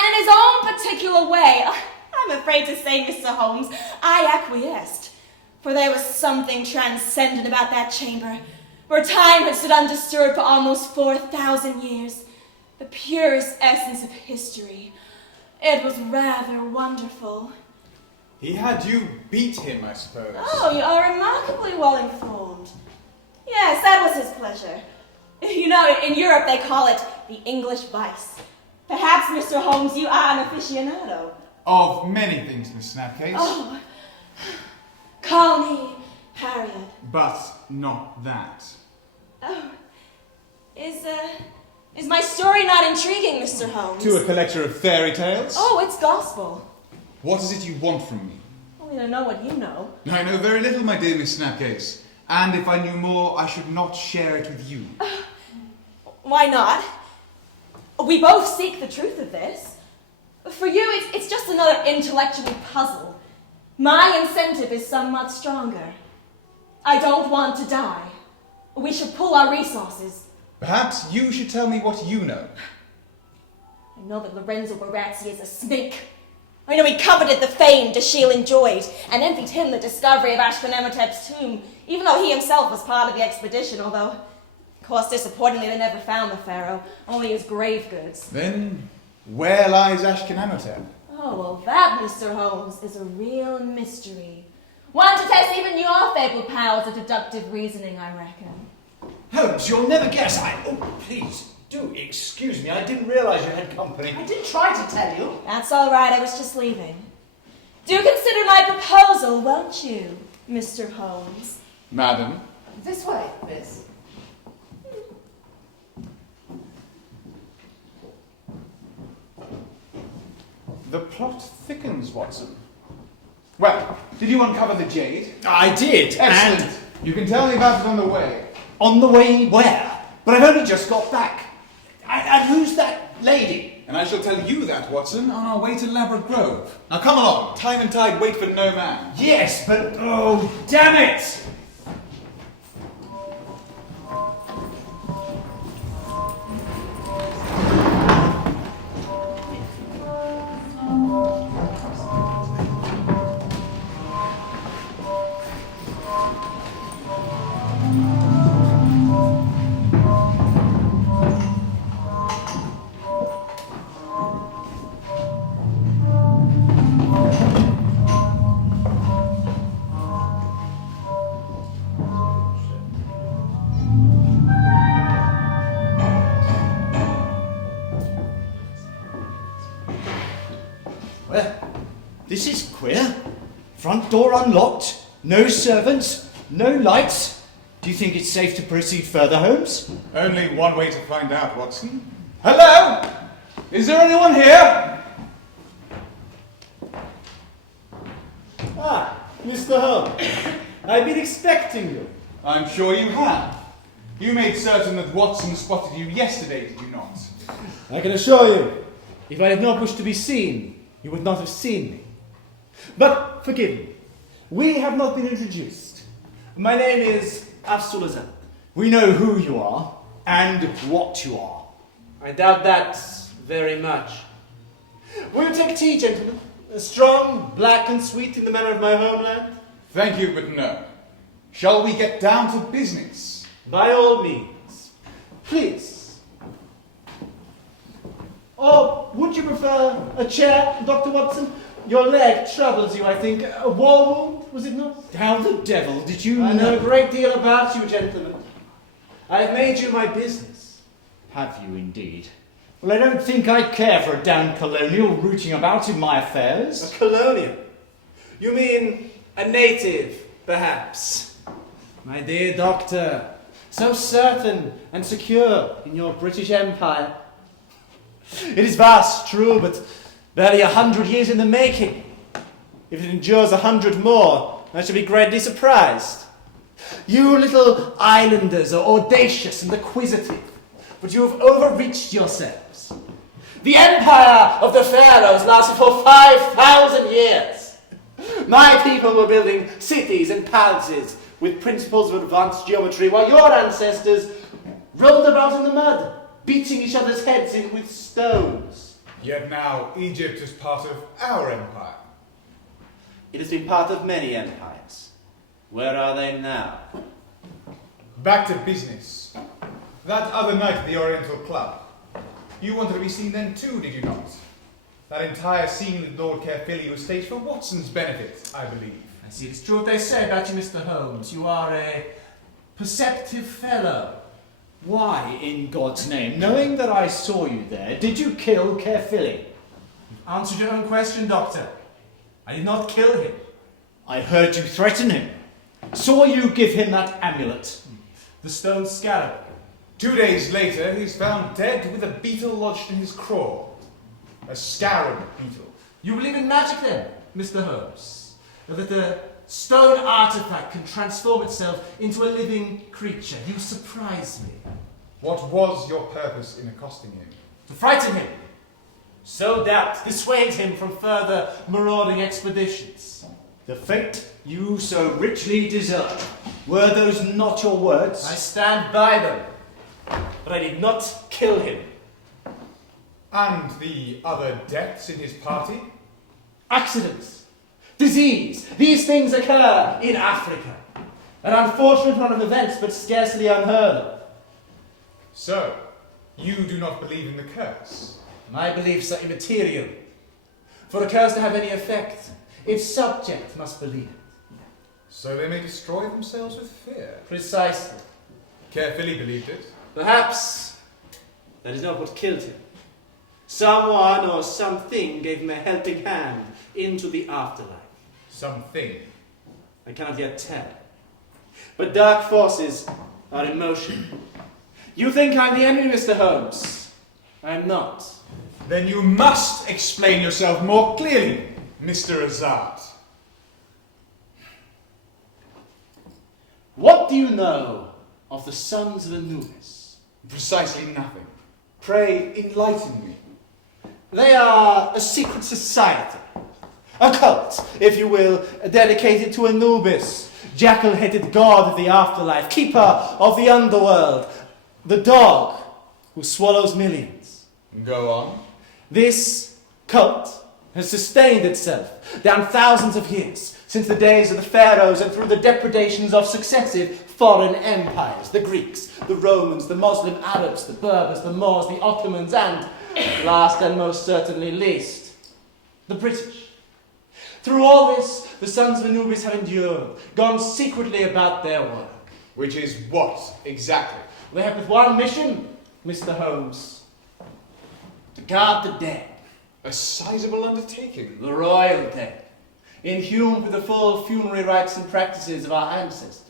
in his own particular way, I'm afraid to say, Mr. Holmes, I acquiesced. For there was something transcendent about that chamber, where time had stood undisturbed for almost 4,000 years. The purest essence of history. It was rather wonderful. He had you beat him, I suppose. Oh, you are remarkably well informed. Yes, that was his pleasure. You know, in Europe they call it the English vice. Perhaps, Mr. Holmes, you are an aficionado. Of many things, Miss Snapcase. Oh, call me Harriet. But not that. Oh, is my story not intriguing, Mr. Holmes? To a collector of fairy tales? Oh, it's gospel. What is it you want from me? Well, we don't know what you know. I know very little, my dear Miss Snapcase. And if I knew more, I should not share it with you. Why not? We both seek the truth of this. For you, it's just another intellectual puzzle. My incentive is somewhat stronger. I don't want to die. We should pool our resources. Perhaps you should tell me what you know. I know that Lorenzo Barazzi is a snake. I know he coveted the fame Dashiell enjoyed, and envied him the discovery of Ashkenamenhotep's tomb, even though he himself was part of the expedition, although, of course, disappointingly, they never found the pharaoh, only his grave goods. Then, where lies Ashkenamenhotep? Oh, well, that, Mr. Holmes, is a real mystery. One to test even your fabled powers of deductive reasoning, I reckon. Holmes, you'll never guess. Oh, please, do excuse me. I didn't realise you had company. I did try to tell you. That's all right, I was just leaving. Do consider my proposal, won't you, Mr. Holmes? Madam? This way, miss. The plot thickens, Watson. Well, did you uncover the jade? I did. Excellent. And you can tell me about it on the way. on the way where? But I've only just got back. And who's that lady? And I shall tell you that, Watson, on our way to Labrador Grove. Now come along. Time and tide wait for no man. Yes, but oh, damn it! This is queer. Front door unlocked, no servants, no lights. Do you think it's safe to proceed further, Holmes? Only one way to find out, Watson. Hello? Is there anyone here? Ah, Mr. Holmes. I've been expecting you. I'm sure you have. You made certain that Watson spotted you yesterday, did you not? I can assure you, if I did not wish to be seen, you would not have seen me. But forgive me, we have not been introduced. My name is Afsulazan. We know who you are and what you are. I doubt that very much. Will you take tea, gentlemen? Strong, black and sweet in the manner of my homeland? Thank you, but no. Shall we get down to business? By all means. Please. Or would you prefer a chair, Dr. Watson? Your leg troubles you, I think. A war wound, was it not? How the devil did you I know a great deal about you, gentlemen. I have made you my business. Have you indeed? Well, I don't think I care for a damn colonial rooting about in my affairs. A colonial? You mean a native, perhaps? My dear doctor, so certain and secure in your British Empire. It is vast, true, but barely 100 years in the making. If it endures 100 more, I shall be greatly surprised. You little islanders are audacious and acquisitive, but you have overreached yourselves. The empire of the pharaohs lasted for 5,000 years. My people were building cities and palaces with principles of advanced geometry, while your ancestors rolled about in the mud, beating each other's heads in with stones. Yet now Egypt is part of our empire. It has been part of many empires. Where are they now? Back to business. That other night at the Oriental Club, you wanted to be seen then too, did you not? That entire scene with Lord Caerphilly was staged for Watson's benefit, I believe. I see it's true what they say about you, Mr. Holmes. You are a perceptive fellow. Why, in God's name, knowing that I saw you there, did you kill Caerphilly? You've answered your own question, Doctor. I did not kill him. I heard you threaten him. Saw you give him that amulet. The stone scarab. 2 days later, he's found dead with a beetle lodged in his craw. A scarab beetle. You believe in magic then, Mr. Holmes? That the stone artifact can transform itself into a living creature. You surprise me. What was your purpose in accosting him? To frighten him. Sow doubt, dissuade him from further marauding expeditions. The fate you so richly deserve. Were those not your words? I stand by them. But I did not kill him. And the other deaths in his party? Accidents. Disease. These things occur in Africa. An unfortunate run of events, but scarcely unheard of. So, you do not believe in the curse? My beliefs are immaterial. For a curse to have any effect, its subject must believe it. So they may destroy themselves with fear? Precisely. Caerphilly believed it? Perhaps that is not what killed him. Someone or something gave him a helping hand into the afterlife. Something? I cannot yet tell. But dark forces are in motion. You think I'm the enemy, Mr. Holmes. I am not. Then you must explain yourself more clearly, Mr. Azad. What do you know of the sons of Anubis? Precisely nothing. Pray enlighten me. They are a secret society. A cult, if you will, dedicated to Anubis, jackal-headed god of the afterlife, keeper of the underworld, the dog who swallows millions. Go on. This cult has sustained itself down thousands of years, since the days of the pharaohs and through the depredations of successive foreign empires, the Greeks, the Romans, the Muslim Arabs, the Berbers, the Moors, the Ottomans, and, last and most certainly least, the British. Through all this, the sons of Anubis have endured, gone secretly about their work. Which is what, exactly? They have but one mission, Mr. Holmes. To guard the dead. A sizable undertaking. The royal dead. Inhumed with the full funerary rites and practices of our ancestors.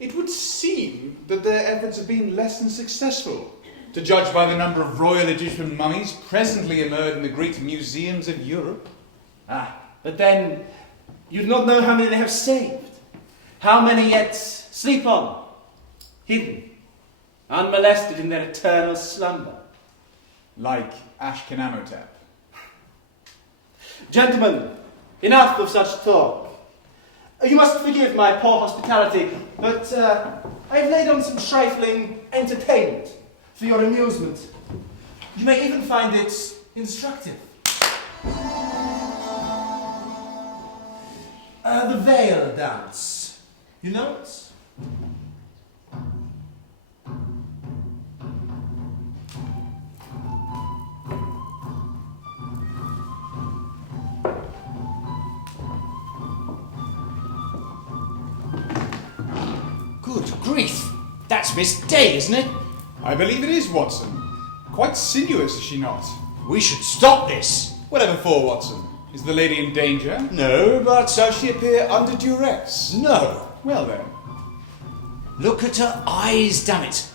It would seem that their efforts have been less than successful, to judge by the number of royal Egyptian mummies presently immersed in the great museums of Europe. But then, you do not know how many they have saved. How many yet sleep on, hidden, unmolested in their eternal slumber. Like Ashkenamotep. Gentlemen, enough of such talk. You must forgive my poor hospitality, but I have laid on some trifling entertainment for your amusement. You may even find it instructive. The veil dance. You know it? Good grief! That's Miss Day, isn't it? I believe it is, Watson. Quite sinuous, is she not? We should stop this. Whatever for, Watson? Is the lady in danger? No, but... Does she appear under duress? No. Well then. Look at her eyes, damn it.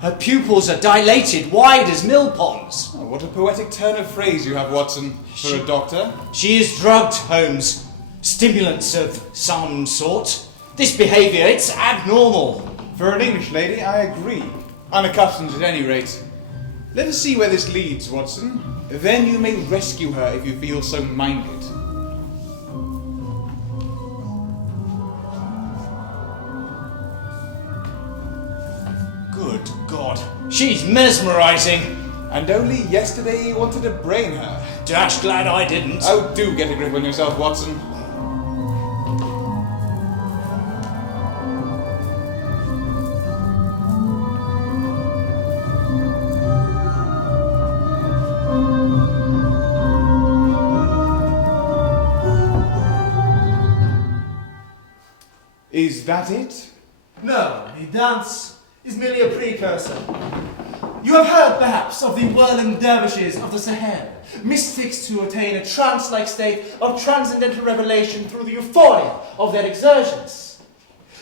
Her pupils are dilated, wide as mill ponds. Oh, what a poetic turn of phrase you have, Watson, for a doctor. She is drugged, Holmes. Stimulants of some sort. This behaviour, it's abnormal. For an English lady, I agree. Unaccustomed at any rate. Let us see where this leads, Watson. Then you may rescue her if you feel so minded. Good God. She's mesmerising. And only yesterday you wanted to brain her. Dash glad I didn't. Oh, do get a grip on yourself, Watson. Is that it? No, the dance is merely a precursor. You have heard, perhaps, of the whirling dervishes of the Sahel, mystics who attain a trance-like state of transcendental revelation through the euphoria of their exertions.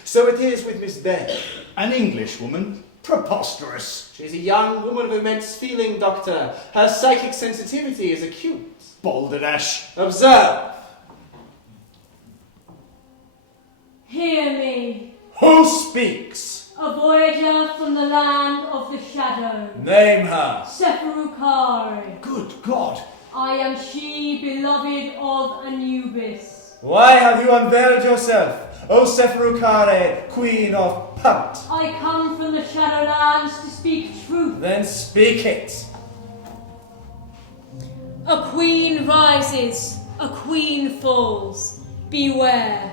So it is with Miss Day. An Englishwoman? Preposterous. She is a young woman of immense feeling, Doctor. Her psychic sensitivity is acute. Balderdash. Observe. Hear me, Who speaks? a voyager from the land of the shadow. Name her. Seferukari. Good God. I am she, beloved of Anubis. Why have you unveiled yourself, O Seferukari, Queen of Punt? I come from the Shadowlands to speak truth. Then speak it. A queen rises, a queen falls. Beware.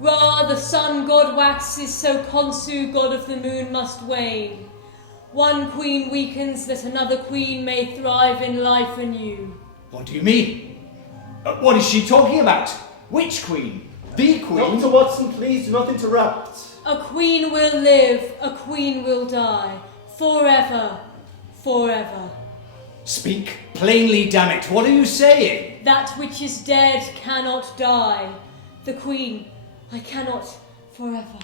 Ra, the sun god waxes, so Khonsu, god of the moon, must wane. One queen weakens that another queen may thrive in life anew. What do you mean? What is she talking about? Which queen? The queen? Dr. Watson, please do not interrupt. A queen will live, a queen will die. Forever, forever. Speak plainly, damn it. What are you saying? That which is dead cannot die. The queen, I cannot forever.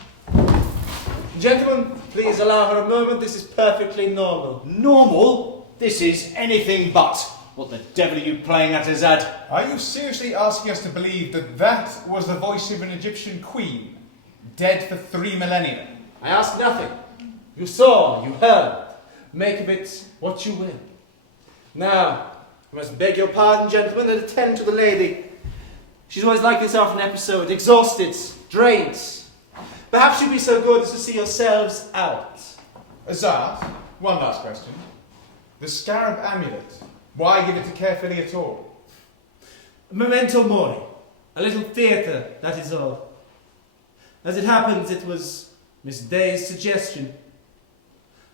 Gentlemen, please allow her a moment. This is perfectly normal. Normal? This is anything but. What the devil are you playing at, Azad? Are you seriously asking us to believe that that was the voice of an Egyptian queen, dead for 3 millennia? I ask nothing. You saw, you heard. Make of it what you will. Now, I must beg your pardon, gentlemen, and attend to the lady. She's always like this after an episode, exhausted, drained. Perhaps you'd be so good as to see yourselves out. Azad, one last question. The scarab amulet, why give it to Carefully at all? Memento mori. A little theatre, that is all. As it happens, it was Miss Day's suggestion.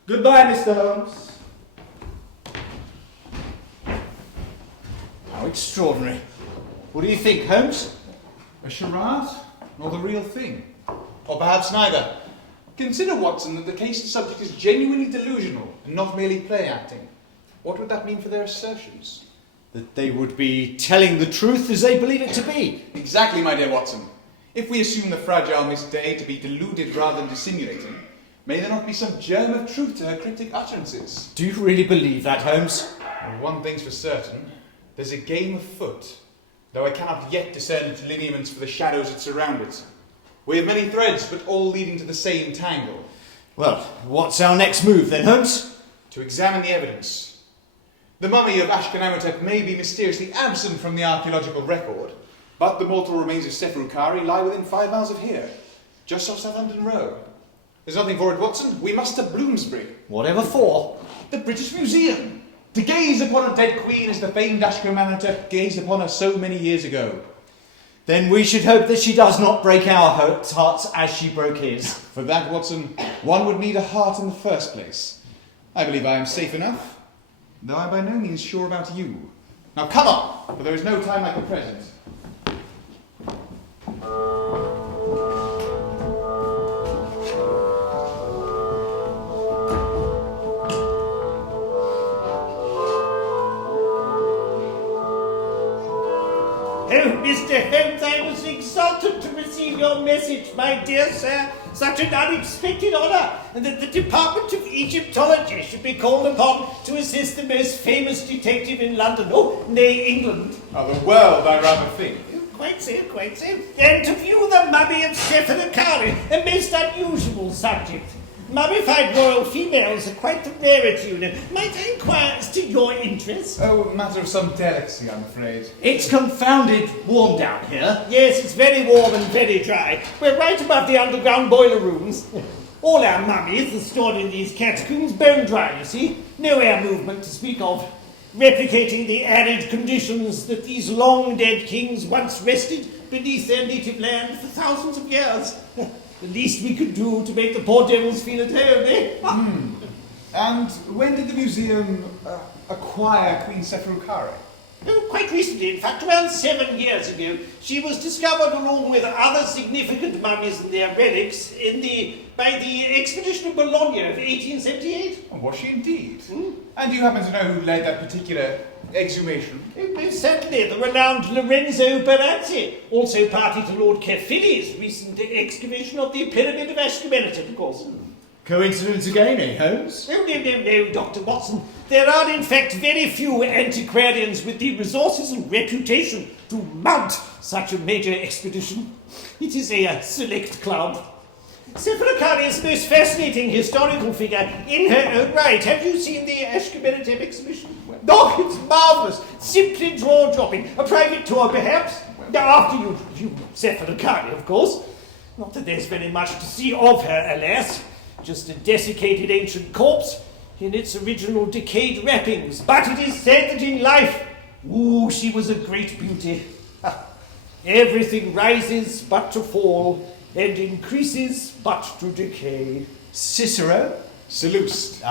Goodbye, Mr. Holmes. How extraordinary. What do you think, Holmes? A charade, or the real thing? Or perhaps neither. Consider, Watson, that the case subject is genuinely delusional and not merely play acting. What would that mean for their assertions? That they would be telling the truth as they believe it to be. Exactly, my dear Watson. If we assume the fragile Miss Day to be deluded rather than dissimulating, may there not be some germ of truth to her cryptic utterances? Do you really believe that, Holmes? Well, one thing's for certain. There's a game afoot, though I cannot yet discern its lineaments for the shadows that surround it. We have many threads, but all leading to the same tangle. Well, what's our next move then, Holmes? To examine the evidence. The mummy of Ashkenamotep may be mysteriously absent from the archaeological record, but the mortal remains of Seferukari lie within 5 miles of here, just off Southampton Row. There's nothing for it, Watson. We must to Bloomsbury. Whatever for? The British Museum! To gaze upon a dead queen as the famed Ashkenamotep gazed upon her so many years ago. Then we should hope that she does not break our hearts as she broke his. For that, Watson, one would need a heart in the first place. I believe I am safe enough, though I'm by no means sure about you. Now come on, for there is no time like the present. Oh, Mr. Holmes, I was exultant to receive your message, my dear sir. Such an unexpected honour, and that the Department of Egyptology should be called upon to assist the most famous detective in London, nay, England. Oh, the world, I rather think. quite so, quite so. And to view the mummy of Sephirocari, a most unusual subject. Mummified royal females are quite the rarity, you know. Might I inquire as to your interest? Oh, a matter of some delicacy, I'm afraid. It's confounded warm down here. Yes, it's very warm and very dry. We're right above the underground boiler rooms. All our mummies are stored in these catacombs, bone dry, you see. No air movement to speak of. Replicating the arid conditions that these long-dead kings once rested beneath their native land for thousands of years. The least we could do to make the poor devils feel at home, eh? And when did the museum acquire Queen Sephirocari? Oh, quite recently, in fact, around 7 years ago, she was discovered along with other significant mummies and their relics by the expedition of Bologna of 1878. Oh, was she indeed? And do you happen to know who led that particular exhumation? Most certainly, the renowned Lorenzo Barazzi, also party to Lord Caerphilly's recent excavation of the Pyramid of Ashkenazen, of course. Coincidence again, eh, Holmes? Oh, no, Dr. Watson. There are, in fact, very few antiquarians with the resources and reputation to mount such a major expedition. It is a select club. Sephirocari is a most fascinating historical figure in her own right. Have you seen the Ashkenazen exhibition? Oh, it's marvellous. Simply jaw-dropping. A private tour, perhaps? After you view Sephirocari, of course. Not that there's very much to see of her, alas. Just a desiccated ancient corpse in its original decayed wrappings. But it is said that in life, she was a great beauty. Everything rises but to fall, and increases but to decay. Cicero? Sallust.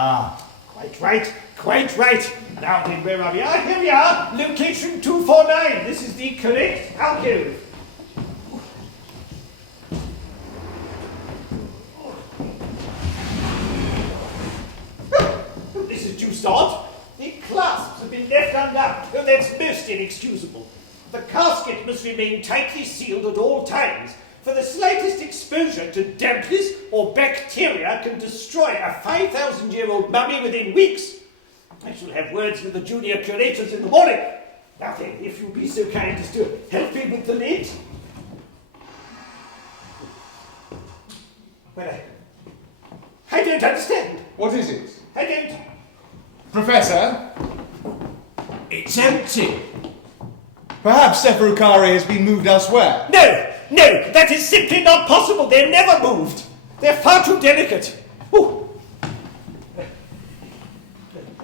Quite right. Now then, where are we? Here we are, location 249. This is the correct alcove. This is due start. The clasps have been left undone. Oh, that's most inexcusable. The casket must remain tightly sealed at all times, for the slightest exposure to dampness or bacteria can destroy a 5,000-year-old mummy within weeks. I shall have words with the junior curators in the morning. Now then, if you'll be so kind as to help me with the lid. Well, I don't understand. What is it? I don't. Professor? It's empty. Perhaps Sephirocari has been moved elsewhere. No, that is simply not possible. They're never moved. They're far too delicate. Ooh.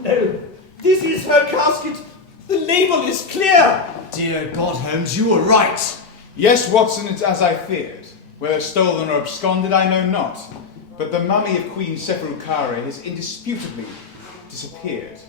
No, this is her casket. The label is clear. Dear God, Holmes, you were right. Yes, Watson, it's as I feared. Whether stolen or absconded, I know not. But the mummy of Queen Sephirocari has indisputably disappeared.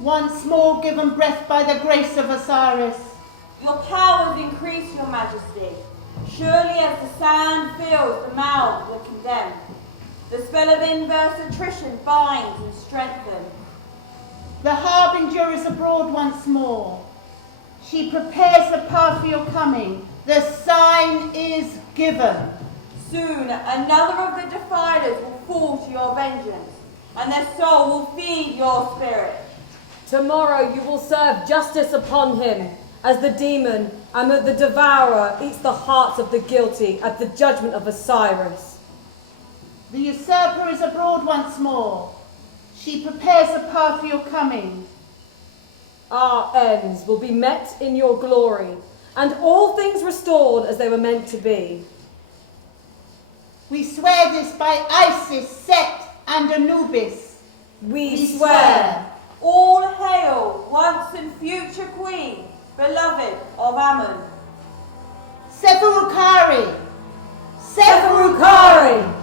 Once more given breath by the grace of Osiris. Your powers increase, your majesty. Surely as the sand fills the mouths of the condemned, the spell of inverse attrition binds and strengthens. The harbinger is abroad once more. She prepares the path for your coming. The sign is given. Soon another of the defilers will fall to your vengeance, and their soul will feed your spirit. Tomorrow you will serve justice upon him, as the demon and the devourer eats the hearts of the guilty at the judgment of Osiris. The usurper is abroad once more. She She prepares a path for your coming. Our ends will be met in your glory, and all things restored as they were meant to be. We swear this by Isis, Set, and Anubis. We swear. All hail, once and future queen, beloved of Ammon. Seferukari! Seferukari!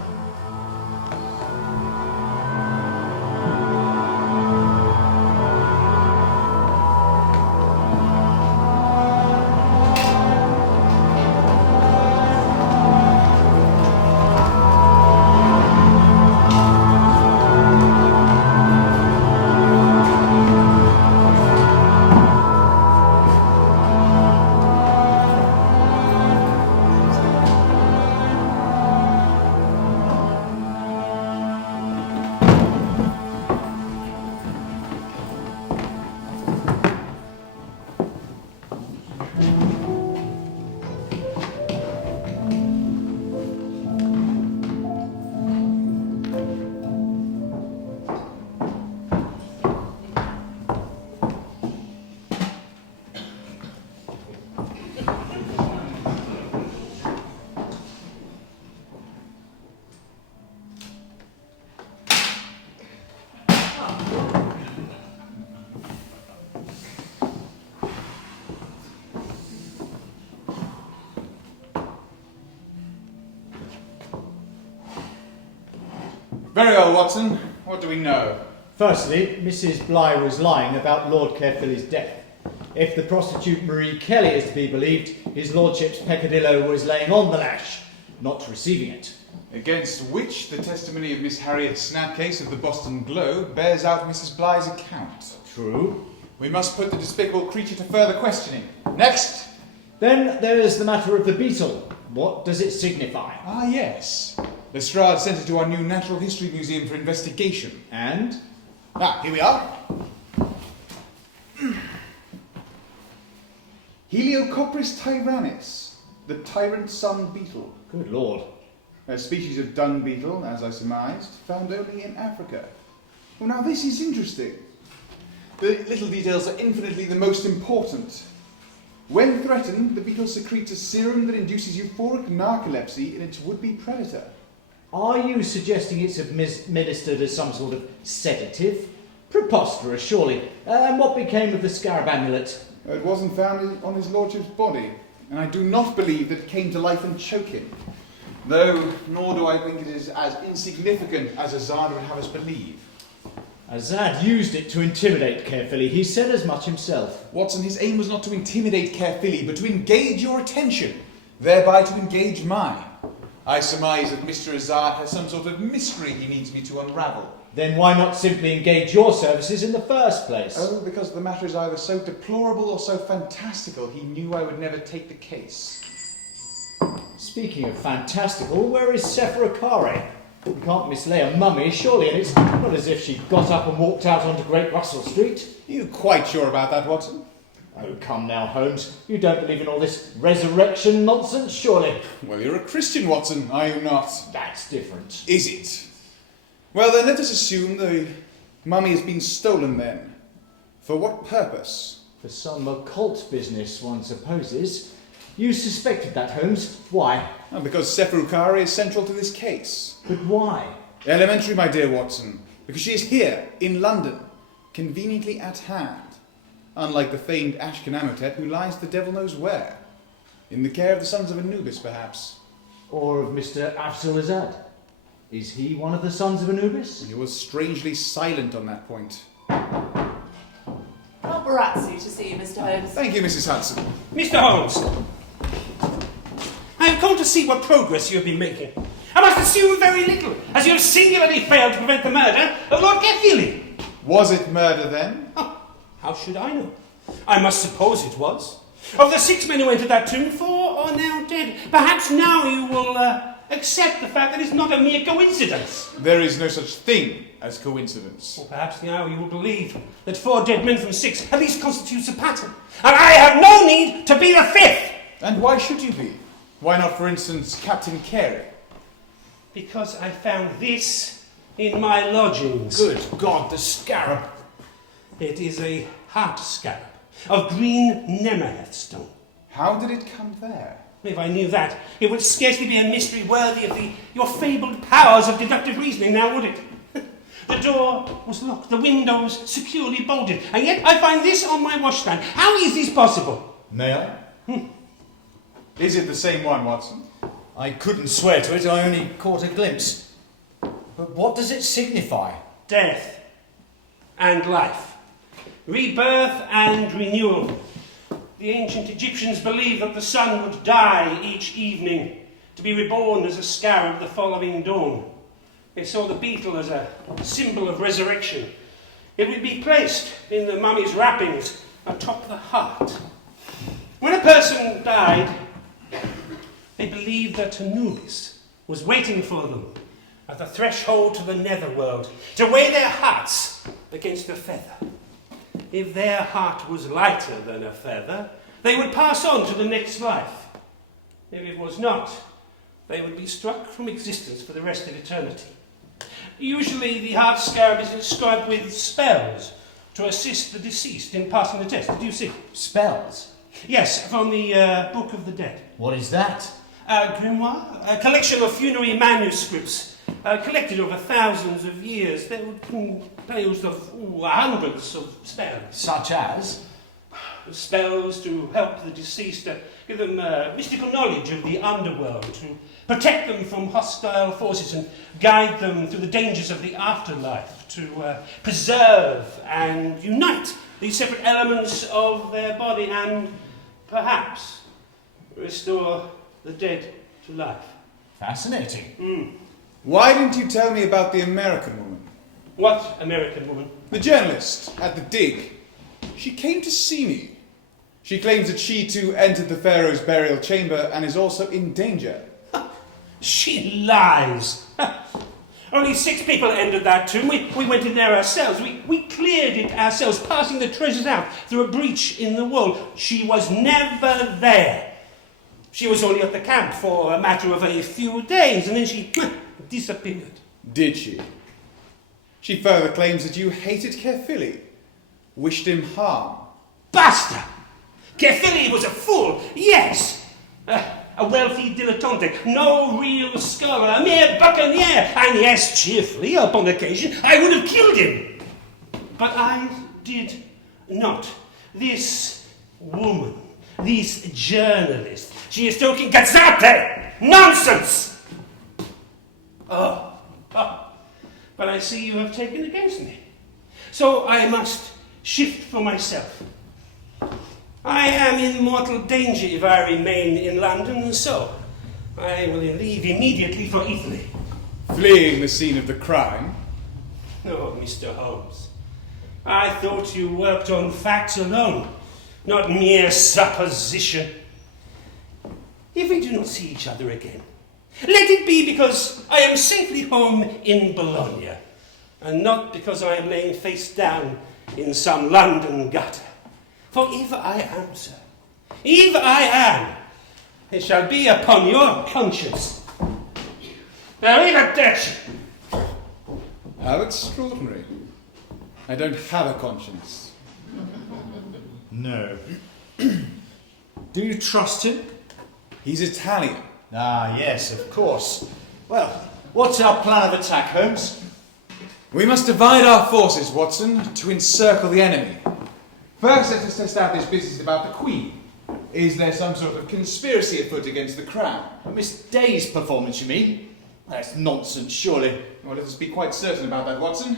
Very well, Watson. What do we know? Firstly, Mrs. Bligh was lying about Lord Caerphilly's death. If the prostitute Marie Kelly is to be believed, his lordship's peccadillo was laying on the lash, not receiving it. Against which the testimony of Miss Harriet Snapcase of the Boston Globe bears out Mrs. Bligh's account. True. We must put the despicable creature to further questioning. Next! Then there is the matter of the beetle. What does it signify? Ah, yes. Lestrade sent it to our new Natural History Museum for investigation. And? Ah, here we are. Heliocopris tyrannis, the tyrant sun beetle. Good lord. A species of dung beetle, as I surmised, found only in Africa. Well, now this is interesting. The little details are infinitely the most important. When threatened, the beetle secretes a serum that induces euphoric narcolepsy in its would-be predator. Are you suggesting it's administered as some sort of sedative? Preposterous, surely. And what became of the scarab amulet? It wasn't found on his lordship's body, and I do not believe that it came to life and choke him. Though, nor do I think it is as insignificant as Azad would have us believe. Azad used it to intimidate Caerphilly. He said as much himself. Watson, his aim was not to intimidate Caerphilly, but to engage your attention, thereby to engage mine. I surmise that Mr. Azad has some sort of mystery he needs me to unravel. Then why not simply engage your services in the first place? Oh, because the matter is either so deplorable or so fantastical, he knew I would never take the case. Speaking of fantastical, where is Seferukari? You can't mislay a mummy, surely, and it's not as if she got up and walked out onto Great Russell Street. Are you quite sure about that, Watson? Oh, come now, Holmes. You don't believe in all this resurrection nonsense, surely? Well, you're a Christian, Watson, are you not? That's different. Is it? Well, then let us assume the mummy has been stolen then. For what purpose? For some occult business, one supposes. You suspected that, Holmes. Why? Well, because Seferukari is central to this case. But why? Elementary, my dear Watson. Because she is here, in London, conveniently at hand. Unlike the famed Ashkenamotep, who lies the devil knows where. In the care of the sons of Anubis, perhaps. Or of Mr. Afzal-Azad. Is he one of the sons of Anubis? He was strangely silent on that point. Paparazzi to see you, Mr. Holmes. Thank you, Mrs. Hudson. Mr. Holmes, I have come to see what progress you have been making. I must assume very little, as you have singularly failed to prevent the murder of Lord Caerphilly. Was it murder then? Oh, how should I know? I must suppose it was. Of the 6 men who entered that tomb, 4 are now dead. Perhaps now you will accept the fact that it's not a mere coincidence. There is no such thing as coincidence. Or perhaps now you will believe that 4 dead men from 6 at least constitutes a pattern, and I have no need to be the 5th. And why should you be? Why not, for instance, Captain Carey? Because I found this in my lodgings. Good God, the scarab. It is a heart scarab of green Nemaneth stone. How did it come there? If I knew that, it would scarcely be a mystery worthy of your fabled powers of deductive reasoning, now would it? The door was locked, the windows securely bolted, and yet I find this on my washstand. How is this possible? May I? Is it the same one, Watson? I couldn't swear to it, I only caught a glimpse. But what does it signify? Death and life. Rebirth and renewal. The ancient Egyptians believed that the sun would die each evening to be reborn as a scarab the following dawn. They saw the beetle as a symbol of resurrection. It would be placed in the mummy's wrappings atop the heart. When a person died, they believed that Anubis was waiting for them at the threshold to the netherworld to weigh their hearts against a feather. If their heart was lighter than a feather, they would pass on to the next life. If it was not, they would be struck from existence for the rest of eternity. Usually the heart scarab is inscribed with spells to assist the deceased in passing the test. Did you see? Spells? Yes, from the Book of the Dead. What is that? A grimoire, a collection of funerary manuscripts collected over thousands of years. They would composed of hundreds of spells. Such as? Spells to help the deceased, give them mystical knowledge of the underworld, to protect them from hostile forces and guide them through the dangers of the afterlife, to preserve and unite these separate elements of their body and perhaps restore the dead to life. Fascinating. Why didn't you tell me about the American woman? What American woman? The journalist at the dig. She came to see me. She claims that she too entered the Pharaoh's burial chamber and is also in danger. She lies. Only 6 people entered that tomb. We went in there ourselves. We cleared it ourselves, passing the treasures out through a breach in the wall. She was never there. She was only at the camp for a matter of a few days, and then she disappeared. Did she? She further claims that you hated Caerphilly, wished him harm. Basta! Caerphilly was a fool, yes! A wealthy dilettante, no real scholar, a mere buccaneer, and yes, cheerfully, upon occasion, I would have killed him. But I did not. This woman, this journalist, she is talking cazzate! Nonsense! But I see you have taken against me. So I must shift for myself. I am in mortal danger if I remain in London, and so I will leave immediately for Italy. Fleeing the scene of the crime? Oh, Mr. Holmes, I thought you worked on facts alone, not mere supposition. If we do not see each other again, let it be because I am safely home in Bologna, and not because I am laying face down in some London gutter. For if I am, sir, if I am, it shall be upon your conscience. Arrivederci. How extraordinary. I don't have a conscience. No. Do you trust him? He's Italian. Ah, yes, of course. Well, what's our plan of attack, Holmes? We must divide our forces, Watson, to encircle the enemy. First, let us test out this business about the Queen. Is there some sort of conspiracy afoot against the crown? Miss Day's performance, you mean? That's nonsense, surely. Well, let us be quite certain about that, Watson.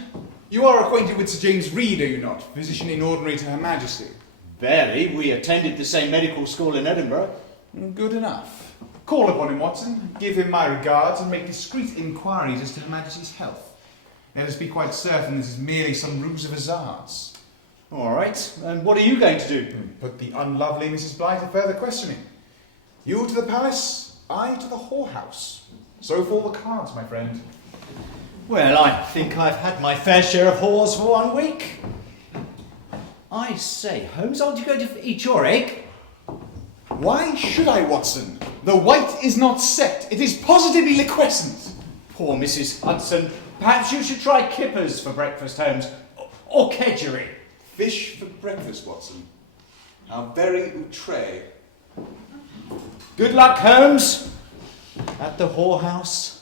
You are acquainted with Sir James Reed, are you not? Physician in ordinary to Her Majesty. Barely. We attended the same medical school in Edinburgh. Good enough. Call upon him, Watson. Give him my regards and make discreet inquiries as to Her Majesty's health. Let us be quite certain this is merely some ruse of Hazard's. All right. And what are you going to do? Put the unlovely Mrs. Bligh to further questioning. You to the palace, I to the whorehouse. So fall the cards, my friend. Well, I think I've had my fair share of whores for 1 week. I say, Holmes, aren't you going to eat your egg? Why should I, Watson? The white is not set. It is positively liquescent. Poor Mrs. Hudson. Perhaps you should try kippers for breakfast, Holmes. Or kedgeree. Fish for breakfast, Watson. How very outre. Good luck, Holmes. At the whorehouse.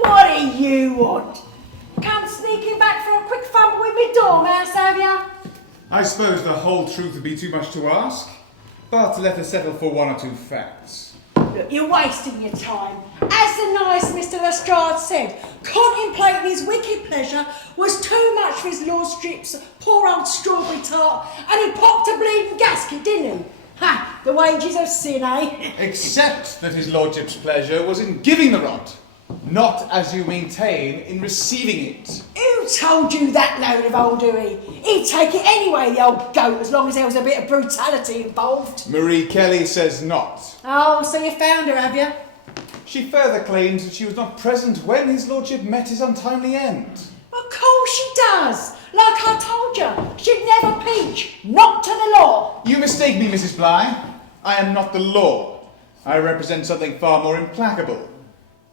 What do you want? Come sneaking back for a quick fumble with me dormouse, have ya? I suppose the whole truth would be too much to ask, but let us settle for one or two facts. Look, you're wasting your time. As the nice Mr. Lestrade said, contemplating his wicked pleasure was too much for his lordship's poor old strawberry tart, and he popped a bleeding gasket, didn't he? Ha! The wages of sin, eh? Except that his lordship's pleasure was in giving the rod, not, as you maintain, in receiving it. Who told you that load of old hooey? He'd take it anyway, the old goat, as long as there was a bit of brutality involved. Marie Kelly says not. Oh, so you found her, have you? She further claims that she was not present when his lordship met his untimely end. Of course she does. Like I told you, she'd never peach. Not to the law. You mistake me, Mrs. Bligh. I am not the law. I represent something far more implacable.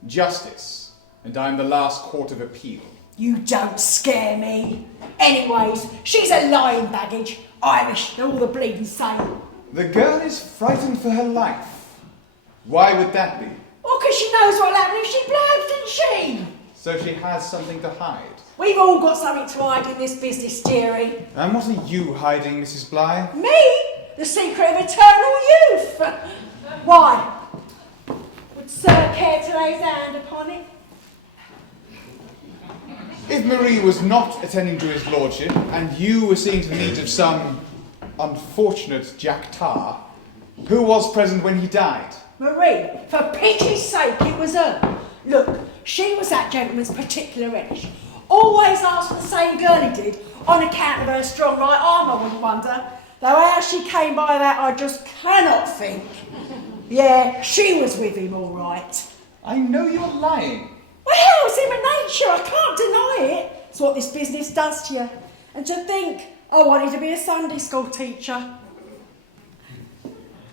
Justice. And I am the last court of appeal. You don't scare me. Anyways, she's a lying baggage. Irish, they're all the bleeding same. The girl is frightened for her life. Why would that be? Well, 'cause she knows what'll happen if she blows, didn't she? So she has something to hide. We've all got something to hide in this business, dearie. And what are you hiding, Mrs. Bligh? Me? The secret of eternal youth. Why? Would Sir care to lay his hand upon it? If Marie was not attending to his lordship, and you were seeing to the needs of some unfortunate Jack Tar, who was present when he died? Marie, for pity's sake, it was her. Look, she was that gentleman's particular relish. Always asked for the same girl he did, on account of her strong right arm, I wouldn't wonder. Though how she came by that, I just cannot think. Yeah, she was with him all right. I know you're lying. Well, hell, it's human nature, I can't deny it. It's what this business does to you. And to think, I wanted to be a Sunday school teacher.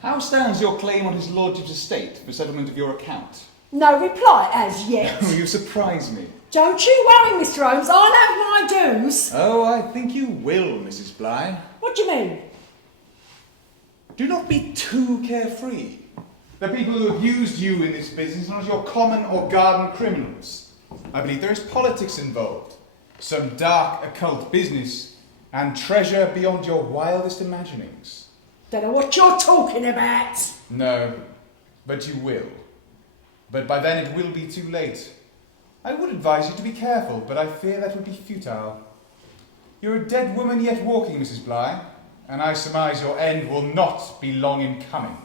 How stands your claim on his lordship's estate for settlement of your account? No reply as yet. Oh, you surprise me. Don't you worry, Mr. Holmes, I'll have my dues. Oh, I think you will, Mrs. Bligh. What do you mean? Do not be too carefree. The people who have used you in this business are not your common or garden criminals. I believe there is politics involved, some dark occult business, and treasure beyond your wildest imaginings. Don't know what you're talking about. No, but you will. But by then it will be too late. I would advise you to be careful, but I fear that would be futile. You're a dead woman yet walking, Mrs. Bligh, and I surmise your end will not be long in coming.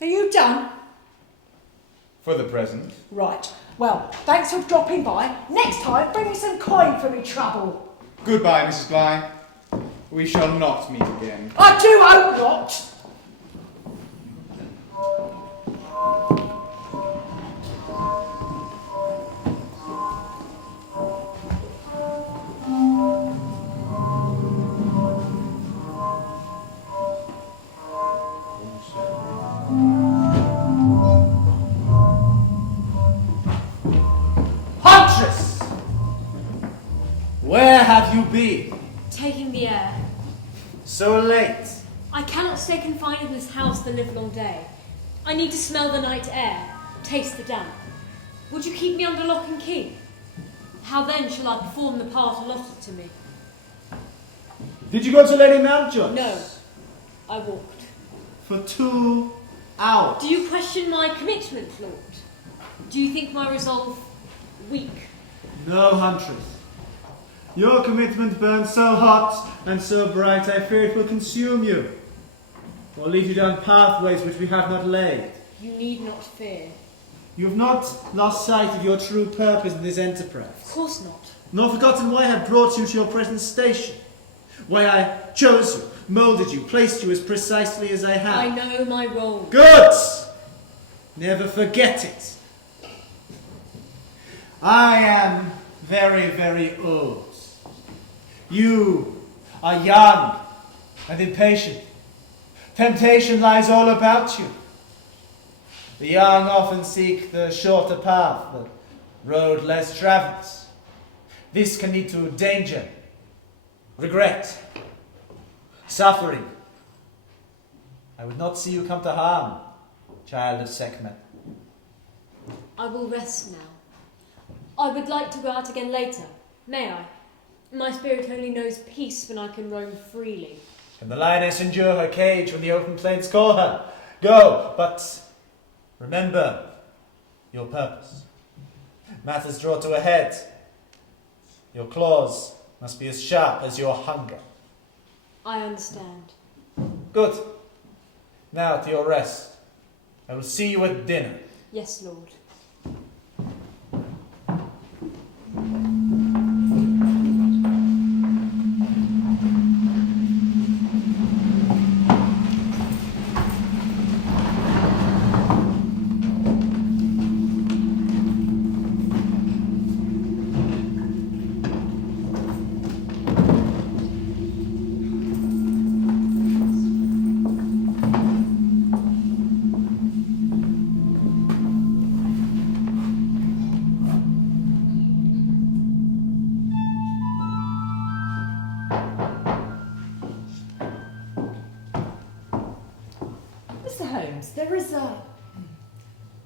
Are you done? For the present. Right. Well, thanks for dropping by. Next time, bring me some coin for me trouble. Goodbye, Mrs. Bligh. We shall not meet again. I do hope not. Huntress! Where have you been? Taking the air. So late. I cannot stay confined in this house the livelong day. I need to smell the night air, taste the damp. Would you keep me under lock and key? How then shall I perform the part allotted to me? Did you go to Lady Mountjoy's? No, I walked. For 2 hours. Do you question my commitment, Lord? Do you think my resolve weak? No, Huntress. Your commitment burns so hot and so bright, I fear it will consume you, or lead you down pathways which we have not laid. You need not fear. You have not lost sight of your true purpose in this enterprise. Of course not. Nor forgotten why I have brought you to your present station. Why I chose you, moulded you, placed you as precisely as I have. I know my role. Good! Never forget it. I am very, very old. You are young and impatient. Temptation lies all about you. The young often seek the shorter path, the road less travelled. This can lead to danger, regret, suffering. I would not see you come to harm, child of Sekhmet. I will rest now. I would like to go out again later. May I? My spirit only knows peace when I can roam freely. Can the lioness endure her cage when the open plains call her? Go, but remember your purpose. Matters draw to a head. Your claws must be as sharp as your hunger. I understand. Good. Now to your rest. I will see you at dinner. Yes, Lord. There is a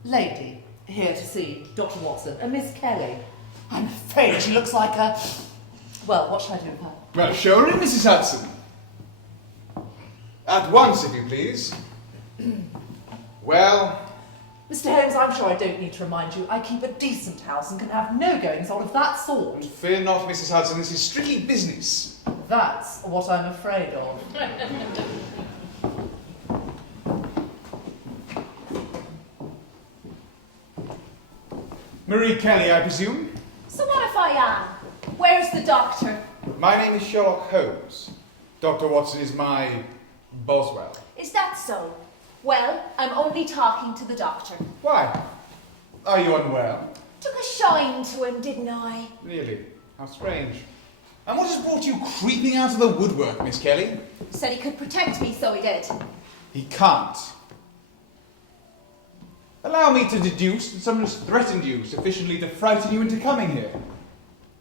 lady here to see Dr. Watson, a Miss Kelly. I'm afraid she looks like a... Well, what should I do with her? Well, show her in, Mrs. Hudson. At once, if you please. Well... Mr. Holmes, I'm sure I don't need to remind you. I keep a decent house and can have no goings on of that sort. Fear not, Mrs. Hudson. This is strictly business. That's what I'm afraid of. Marie Kelly, I presume? So what if I am? Where's the doctor? My name is Sherlock Holmes. Dr. Watson is my Boswell. Is that so? Well, I'm only talking to the doctor. Why? Are you unwell? Took a shine to him, didn't I? Really? How strange. And what has brought you creeping out of the woodwork, Miss Kelly? Said he could protect me, so he did. He can't. Allow me to deduce that someone has threatened you sufficiently to frighten you into coming here.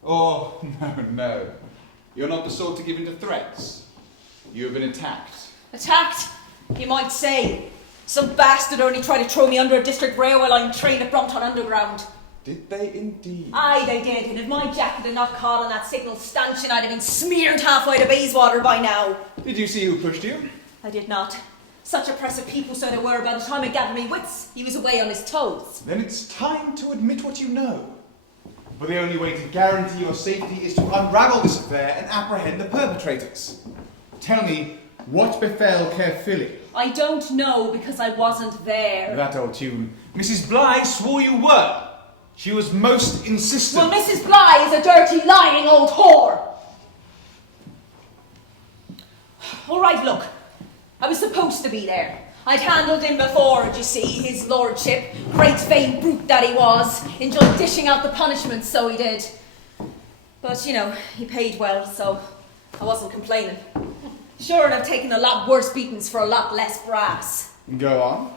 Or, no. You're not the sort to give in to threats. You have been attacked. Attacked? You might say. Some bastard only tried to throw me under a district railway line train at Brompton Underground. Did they indeed? Aye, they did, and if my jacket had not caught on that signal stanchion, I'd have been smeared halfway to Bayswater by now. Did you see who pushed you? I did not. Such oppressive people so there were by the time I gathered my wits, he was away on his toes. Then it's time to admit what you know. For the only way to guarantee your safety is to unravel this affair and apprehend the perpetrators. Tell me, what befell Caerphilly? I don't know because I wasn't there. That old tune. Mrs. Bligh swore you were. She was most insistent. Well, Mrs. Bligh is a dirty, lying old whore. All right, look. I was supposed to be there. I'd handled him before, you see, his lordship. Great vain brute that he was. Enjoyed dishing out the punishments, so he did. But, you know, he paid well, so I wasn't complaining. Sure, and I've taken a lot worse beatings for a lot less brass. Go on.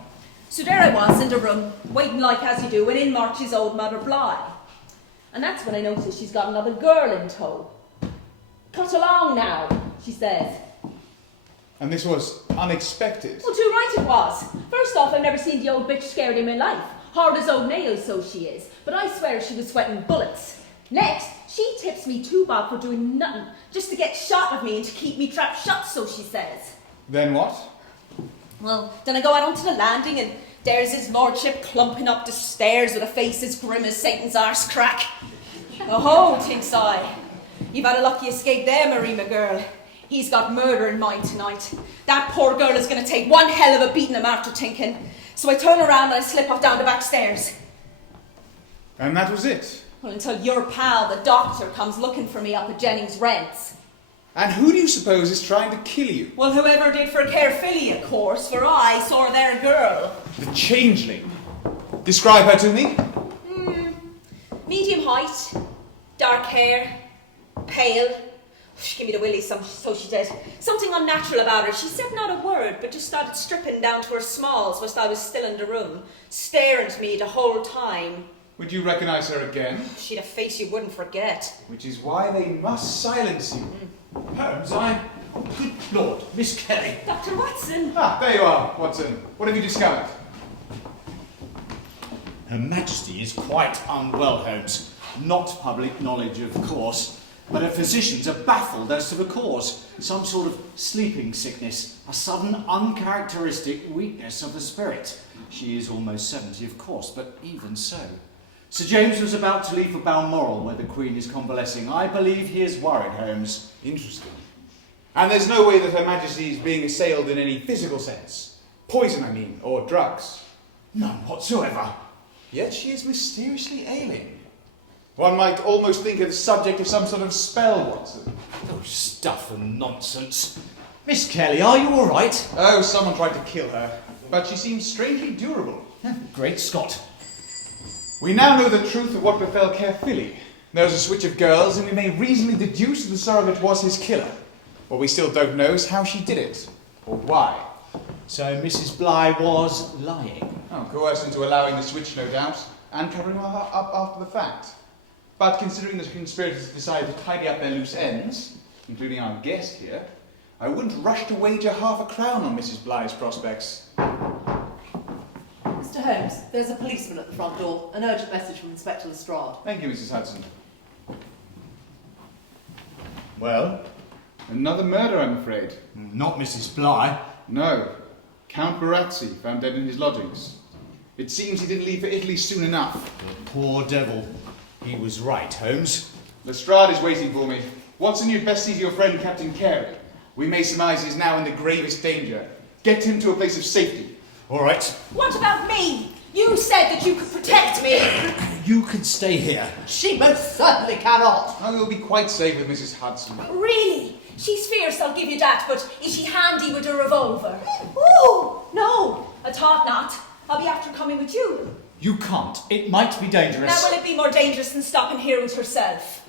So there I was in the room, waiting like as you do, when in marches old Mother Bligh. And that's when I noticed she's got another girl in tow. Cut along now, she says. And this was unexpected. Well, too right it was. First off, I've never seen the old bitch scared in my life. Hard as old nails, so she is. But I swear she was sweating bullets. Next, she tips me 2 bob for doing nothing, just to get shot of me and to keep me trapped shut, so she says. Then what? Well, then I go out onto the landing and There's his lordship clumping up the stairs with a face as grim as Satan's arse crack. Oh, thinks I. You've had a lucky escape there, Marie, my girl. He's got murder in mind tonight. That poor girl is going to take one hell of a beating him after thinking. So I turn around and I slip off down the back stairs. And that was it? Well, until your pal, the doctor, comes looking for me up at Jennings' Rents. And who do you suppose is trying to kill you? Well, whoever did for Caerphilly, of course, for I saw their girl. The changeling. Describe her to me. Medium height, dark hair, pale. She gave me the willies, so she did. Something unnatural about her. She said not a word, but just started stripping down to her smalls whilst I was still in the room, staring at me the whole time. Would you recognise her again? She'd a face you wouldn't forget. Which is why they must silence you. Holmes, good Lord, Miss Kelly. Dr. Watson. Ah, there you are, Watson. What have you discovered? Her Majesty is quite unwell, Holmes. Not public knowledge, of course, but her physicians are baffled as to the cause. Some sort of sleeping sickness, a sudden uncharacteristic weakness of the spirit. She is almost 70, of course, but even so. Sir James was about to leave for Balmoral, where the Queen is convalescing. I believe he is worried, Holmes. Interesting. And there's no way that Her Majesty is being assailed in any physical sense? Poison, I mean, or drugs? None whatsoever. Yet she is mysteriously ailing. One might almost think her the subject of some sort of spell, Watson. Oh, stuff and nonsense. Miss Kelly, are you all right? Oh, someone tried to kill her, but she seems strangely durable. Great Scott. We now know the truth of what befell Caerphilly. There's a switch of girls, and we may reasonably deduce that the surrogate was his killer. What we still don't know is how she did it, or why. So Mrs. Bligh was lying? Oh, coerced into allowing the switch, no doubt, and covering her up after the fact. But considering the conspirators decided to tidy up their loose ends, including our guest here, I wouldn't rush to wager half a crown on Mrs. Bligh's prospects. Mr. Holmes, there's a policeman at the front door. An urgent message from Inspector Lestrade. Thank you, Mrs. Hudson. Well? Another murder, I'm afraid. Not Mrs. Bligh. No. Count Barazzi, found dead in his lodgings. It seems he didn't leave for Italy soon enough. The poor devil. He was right, Holmes. Lestrade is waiting for me. Watson, you'd best see to your friend Captain Carey. We may surmise he is now in the gravest danger. Get him to a place of safety. All right. What about me? You said that you could protect me. You could stay here. She most certainly cannot. Oh, you'll be quite safe with Mrs. Hudson. Really? She's fierce, I'll give you that, but is she handy with a revolver? Ooh, no, I thought not. I'll be after coming with you. You can't. It might be dangerous. Now, will it be more dangerous than stopping here with herself?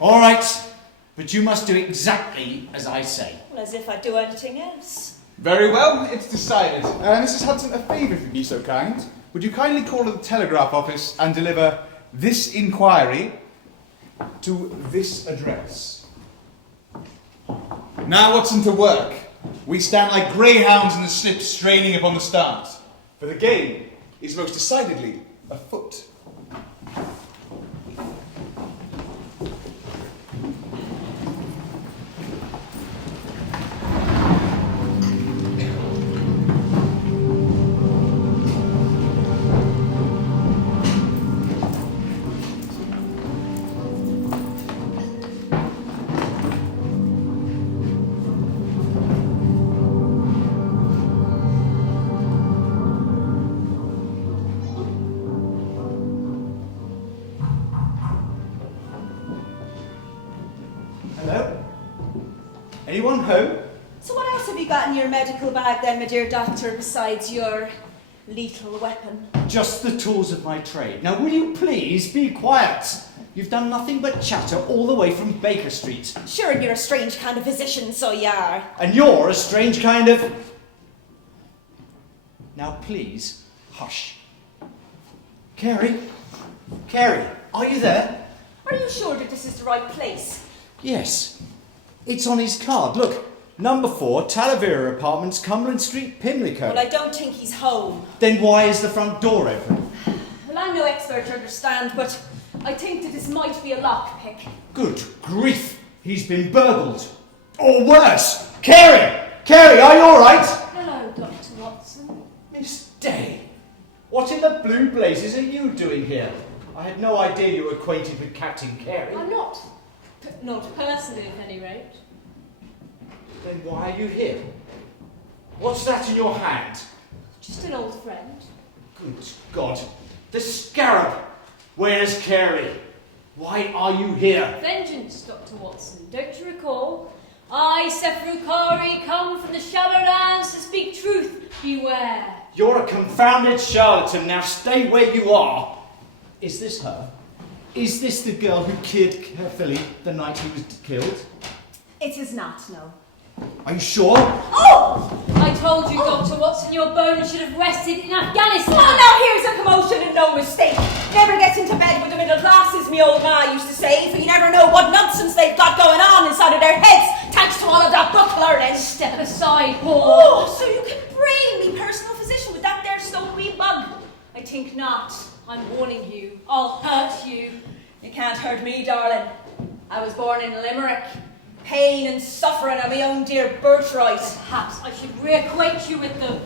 All right, but you must do exactly as I say. Well, as if I'd do anything else. Very well, it's decided. Mrs. Hudson, a favour if you'd be so kind. Would you kindly call to the telegraph office and deliver this inquiry to this address? Now, Watson, to work. We stand like greyhounds in the slip straining upon the start. For the game is most decidedly afoot. Anyone home? So what else have you got in your medical bag then, my dear doctor, besides your lethal weapon? Just the tools of my trade. Now, will you please be quiet? You've done nothing but chatter all the way from Baker Street. Sure, and you're a strange kind of physician, so you are. And you're a strange kind of... Now, please, hush. Carey? Carey, are you there? Are you sure that this is the right place? Yes. It's on his card. Look, number 4, Talavera Apartments, Cumberland Street, Pimlico. Well, I don't think he's home. Then why is the front door open? Well, I'm no expert to understand, but I think that this might be a lockpick. Good grief! He's been burgled. Or worse! Carey! Carey, are you all right? Hello, Dr. Watson. What in the blue blazes are you doing here? I had no idea you were acquainted with Captain Carey. I'm not. Not personally, at any rate. Then why are you here? What's that in your hand? Just an old friend. Good God. The scarab! Where's Carey? Why are you here? Vengeance, Dr. Watson. Don't you recall? I, Seferukari, come from the Shadowlands to speak truth. Beware. You're a confounded charlatan. Now stay where you are. Is this her? Is this the girl who killed carefully the night he was killed? It is not, no. Are you sure? Oh! I told you, Dr. Watson, your bones should have rested in Afghanistan. Oh, now here's a commotion and no mistake. Never get into bed with the middle classes, me old ma used to say, for you never know what nonsense they've got going on inside of their heads, thanks to all of that book learning. Step aside, Paul. Oh, so you can brain me personal physician with that there stone-wee bug? I think not. I'm warning you. I'll hurt you. You can't hurt me, darling. I was born in Limerick. Pain and suffering are my own dear birthright. Perhaps I should reacquaint you with them.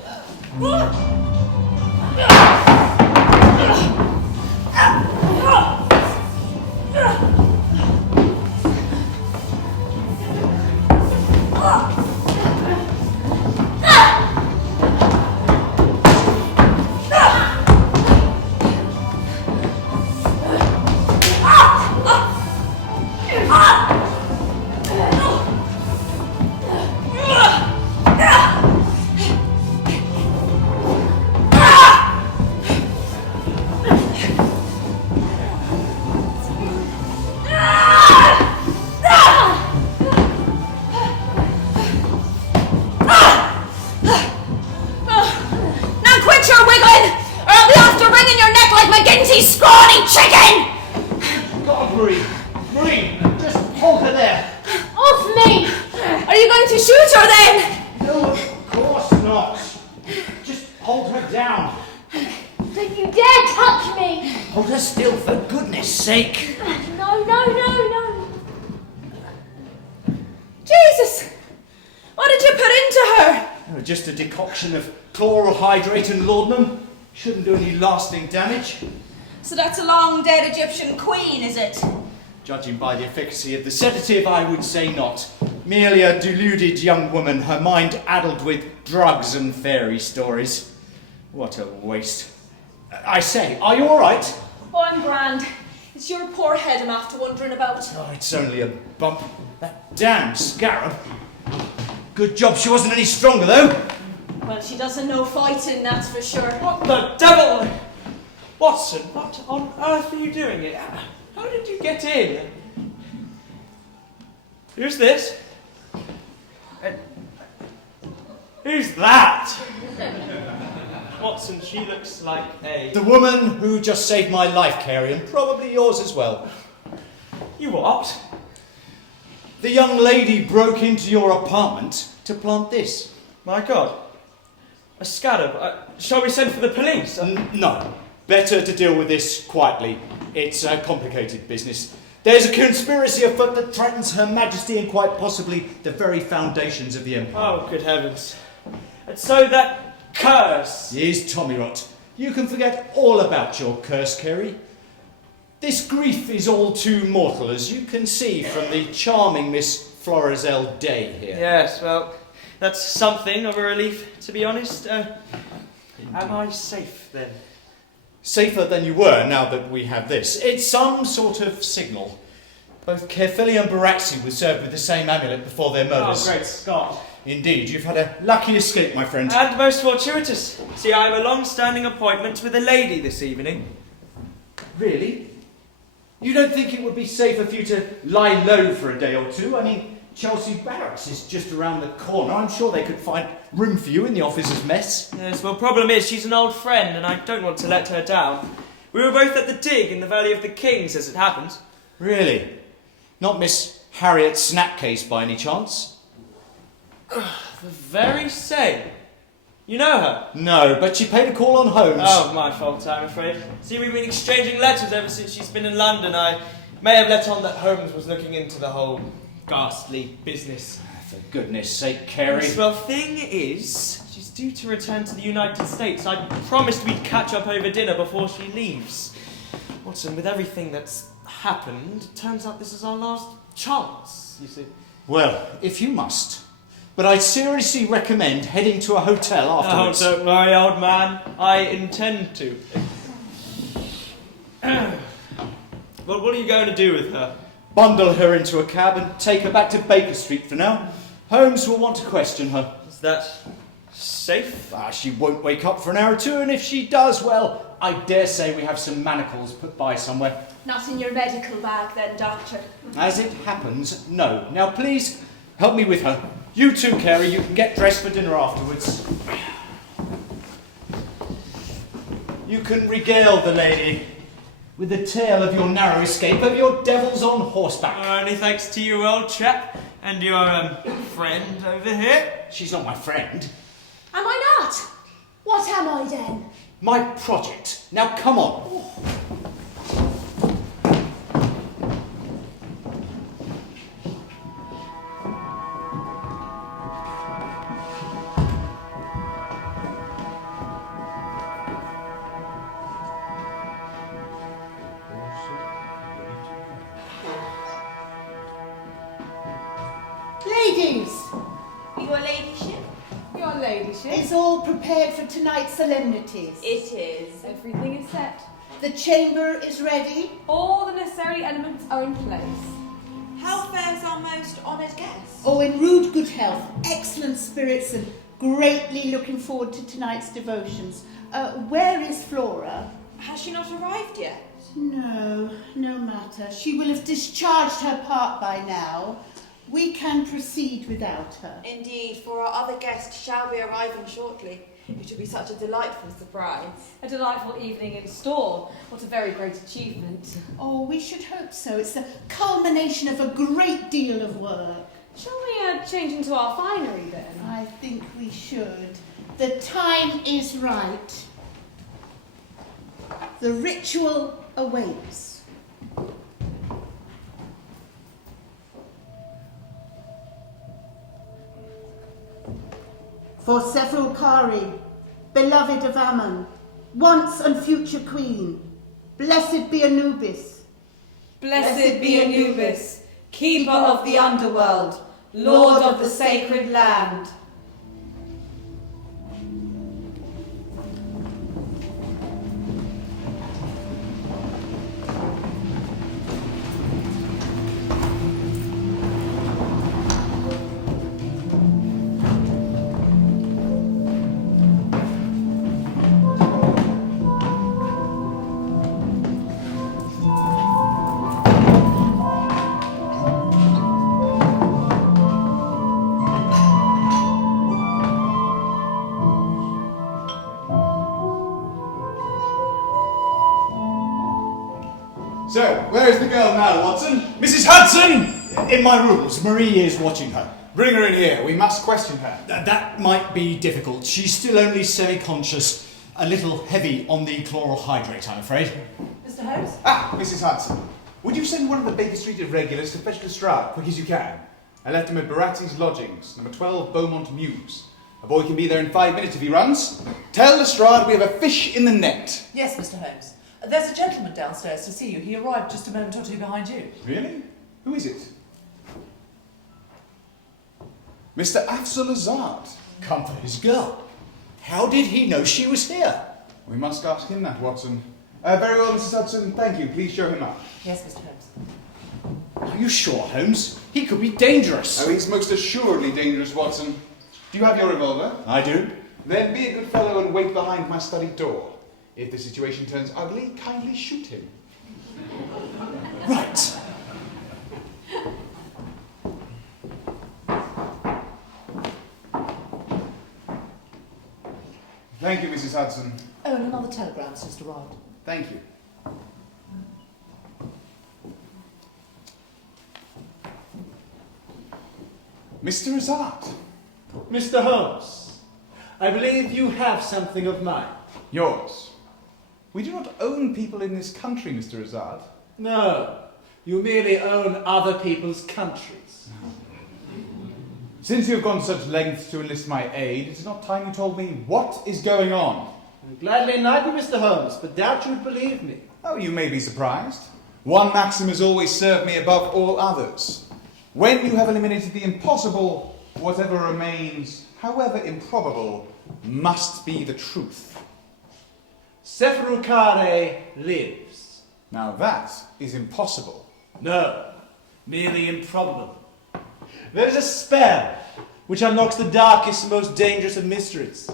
Scrawny chicken! God, Marie, just hold her there. Off me! Are you going to shoot her then? No, of course not. Just hold her down. Don't you dare touch me! Hold her still, for goodness sake. No, no, no, no. Jesus! What did you put into her? Oh, just a decoction of chloral hydrate and laudanum. Shouldn't do any lasting damage. So that's a long-dead Egyptian queen, is it? Judging by the efficacy of the sedative, I would say not. Merely a deluded young woman, her mind addled with drugs and fairy stories. What a waste. I say, are you all right? Oh, I'm grand. It's your poor head I'm after wondering about. Oh, it's only a bump. That damn scarab. Good job she wasn't any stronger, though. Well, she doesn't know fighting, that's for sure. What the devil? Watson, what on earth are you doing here? How did you get in? Who's this? Who's that? Watson, she looks like a... The woman who just saved my life, Carey, and probably yours as well. You what? The young lady broke into your apartment to plant this. My God. A scarab. Shall we send for the police? No. Better to deal with this quietly. It's a complicated business. There's a conspiracy afoot that threatens Her Majesty and quite possibly the very foundations of the Empire. Oh, good heavens. And so that curse... Is Tommy Rot. You can forget all about your curse, Carey. This grief is all too mortal, as you can see from the charming Miss Florizel Day here. Yes, well, that's something of a relief, to be honest. Am I safe, then? Safer than you were, now that we have this. It's some sort of signal. Both Caerphilly and Baraxi were served with the same amulet before their murders. Oh, great Scott. Indeed, you've had a lucky escape, my friend. And most fortuitous. See, I have a long-standing appointment with a lady this evening. Really? You don't think it would be safer for you to lie low for a day or two? I mean, Chelsea Barracks is just around the corner. I'm sure they could find room for you in the officers' mess. Yes, well, problem is, she's an old friend, and I don't want to let her down. We were both at the dig in the Valley of the Kings, as it happens. Really? Not Miss Harriet Snapcase by any chance? The very same. You know her? No, but she paid a call on Holmes. Oh, my fault, I'm afraid. See, we've been exchanging letters ever since she's been in London. I may have let on that Holmes was looking into the whole ghastly business. For goodness sake, Carey. Well, thing is, she's due to return to the United States. I promised we'd catch up over dinner before she leaves. Watson, with everything that's happened, it turns out this is our last chance, you see. Well, if you must. But I'd seriously recommend heading to a hotel afterwards. Oh, don't worry, old man. I intend to. Well, what are you going to do with her? Bundle her into a cab and take her back to Baker Street for now. Holmes will want to question her. Is that safe? She won't wake up for an hour or two, and if she does, well, I dare say we have some manacles put by somewhere. Not in your medical bag then, Doctor. As it happens, no. Now, please, help me with her. You too, Carey. You can get dressed for dinner afterwards. You can regale the lady with the tale of your narrow escape of your devils on horseback. Only thanks to you, old chap, and your friend over here. She's not my friend. Am I not? What am I then? My project. Now, come on. Ladies, Your ladyship? Your ladyship. is all prepared for tonight's solemnities? It is. Everything is set. The chamber is ready? All the necessary elements are in place. How fares our most honoured guest? Oh, in rude good health, excellent spirits, and greatly looking forward to tonight's devotions. Where is Flora? Has she not arrived yet? No matter. She will have discharged her part by now. We can proceed without her. Indeed, for our other guest shall be arriving shortly. It will be such a delightful surprise. A delightful evening in store. What a very great achievement. Oh, we should hope so. It's the culmination of a great deal of work. Shall we change into our finery then? I think we should. The time is right. The ritual awaits. For Sephulkari, beloved of Ammon, once and future queen, blessed be Anubis. Blessed be Anubis, keeper of the underworld, lord of the sacred land. So, where is the girl now, Watson? Mrs. Hudson! In my rooms. Marie is watching her. Bring her in here. We must question her. That might be difficult. She's still only semi-conscious. A little heavy on the chloral hydrate, I'm afraid. Mr. Holmes? Ah, Mrs. Hudson. Would you send one of the Baker Street irregulars to fetch Lestrade, quick as you can? I left him at Barazzi's lodgings, number 12 Beaumont Mews. A boy can be there in 5 minutes if he runs. Tell Lestrade we have a fish in the net. Yes, Mr. Holmes. There's a gentleman downstairs to see you. He arrived just a moment or two behind you. Really? Who is it? Mr. Afzal Azad. Come for his girl. How did he know she was here? We must ask him that, Watson. Very well, Mrs. Hudson. Thank you. Please show him up. Yes, Mr. Holmes. Are you sure, Holmes? He could be dangerous. Oh, he's most assuredly dangerous, Watson. Do you have your revolver? I do. Then be a good fellow and wait behind my study door. If the situation turns ugly, kindly shoot him. Right. Thank you, Mrs. Hudson. Oh, and another telegram's just arrived. Thank you. Mr. Azad. Mr. Holmes, I believe you have something of mine. Yours. We do not own people in this country, Mr. Azad. No, you merely own other people's countries. Since you have gone to such lengths to enlist my aid, it is not time you told me what is going on. I'd gladly enlighten you, Mr. Holmes, but doubt you would believe me. Oh, you may be surprised. One maxim has always served me above all others. When you have eliminated the impossible, whatever remains, however improbable, must be the truth. Seferukare lives. Now that is impossible. No, merely improbable. There is a spell which unlocks the darkest and most dangerous of mysteries.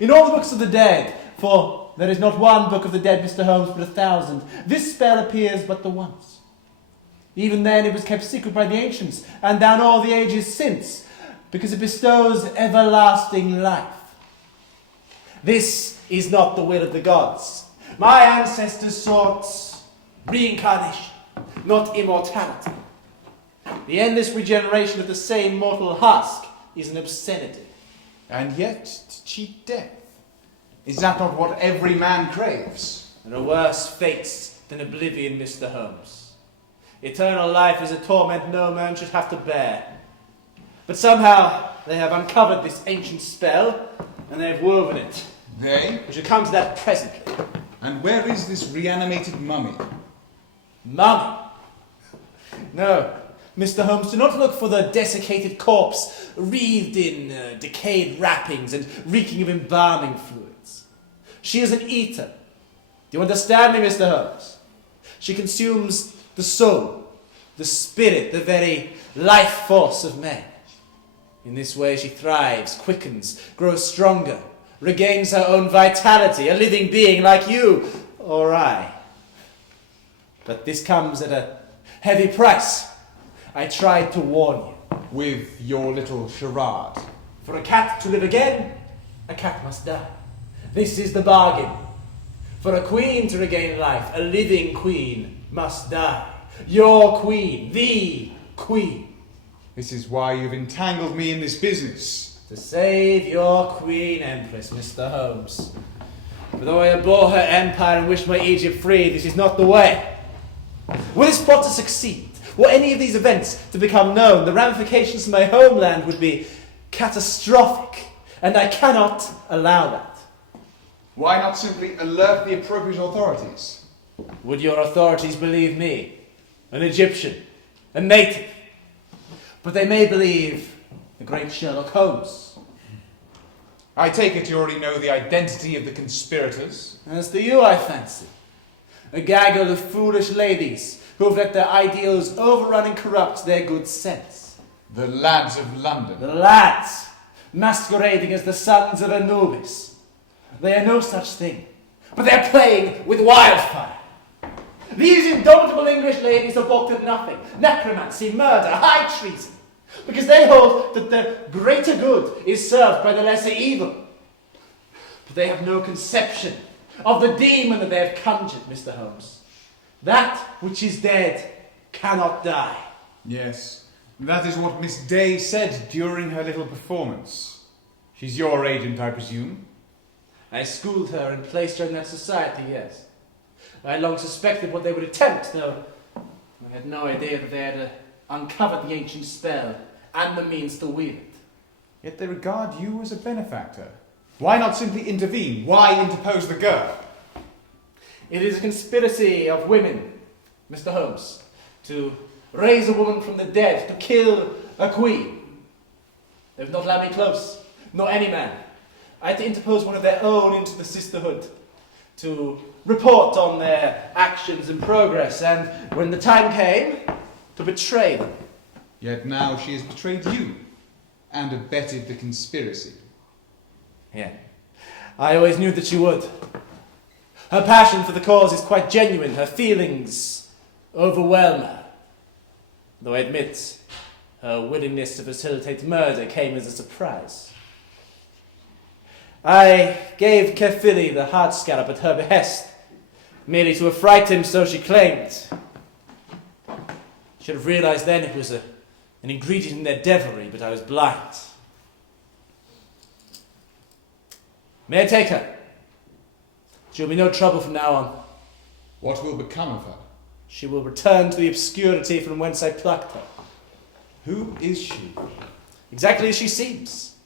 In all the books of the dead, for there is not one book of the dead, Mr. Holmes, but 1,000, this spell appears but the once. Even then it was kept secret by the ancients, and down all the ages since, because it bestows everlasting life. This is not the will of the gods. My ancestors sought reincarnation, not immortality. The endless regeneration of the same mortal husk is an obscenity. And yet, to cheat death. Is that not what every man craves? There are worse fates than oblivion, Mr. Holmes. Eternal life is a torment no man should have to bear. But somehow they have uncovered this ancient spell, and they have woven it. They? We shall come to that presently. And where is this reanimated mummy? Mummy? No, Mr. Holmes, do not look for the desiccated corpse, wreathed in decayed wrappings and reeking of embalming fluids. She is an eater. Do you understand me, Mr. Holmes? She consumes the soul, the spirit, the very life force of man. In this way she thrives, quickens, grows stronger, regains her own vitality, a living being like you or I. But this comes at a heavy price. I tried to warn you. With your little charade. For a cat to live again, a cat must die. This is the bargain. For a queen to regain life, a living queen must die. Your queen, the queen. This is why you've entangled me in this business. To save your queen, Empress, Mr. Holmes. For though I abhor her empire and wish my Egypt free, this is not the way. Were this plot to succeed, were any of these events to become known, the ramifications to my homeland would be catastrophic, and I cannot allow that. Why not simply alert the appropriate authorities? Would your authorities believe me, an Egyptian, a native? But they may believe the great Sherlock Holmes. I take it you already know the identity of the conspirators. As do you, I fancy. A gaggle of foolish ladies who have let their ideals overrun and corrupt their good sense. The lads of London. The lads, masquerading as the sons of Anubis. They are no such thing, but they are playing with wildfire. These indomitable English ladies are balked at nothing. Necromancy, murder, high treason. Because they hold that the greater good is served by the lesser evil. But they have no conception of the demon that they have conjured, Mr. Holmes. That which is dead cannot die. Yes, that is what Miss Day said during her little performance. She's your agent, I presume? I schooled her and placed her in that society, yes. I long suspected what they would attempt, though I had no idea that they had uncovered the ancient spell and the means to weave it. Yet they regard you as a benefactor. Why not simply intervene? Why interpose the girl? It is a conspiracy of women, Mr. Holmes, to raise a woman from the dead, to kill a queen. They have not allowed me close, nor any man. I had to interpose one of their own into the sisterhood, to report on their actions and progress, and when the time came, to betray them. Yet now she has betrayed you, and abetted the conspiracy. Yeah, I always knew that she would. Her passion for the cause is quite genuine. Her feelings overwhelm her. Though I admit, her willingness to facilitate murder came as a surprise. I gave Kefili the heart scallop at her behest, merely to affright him, so she claimed. Should have realized then it was an ingredient in their devilry, but I was blind. May I take her? She'll be no trouble from now on. What will become of her? She will return to the obscurity from whence I plucked her. Who is she? exactly as she seems.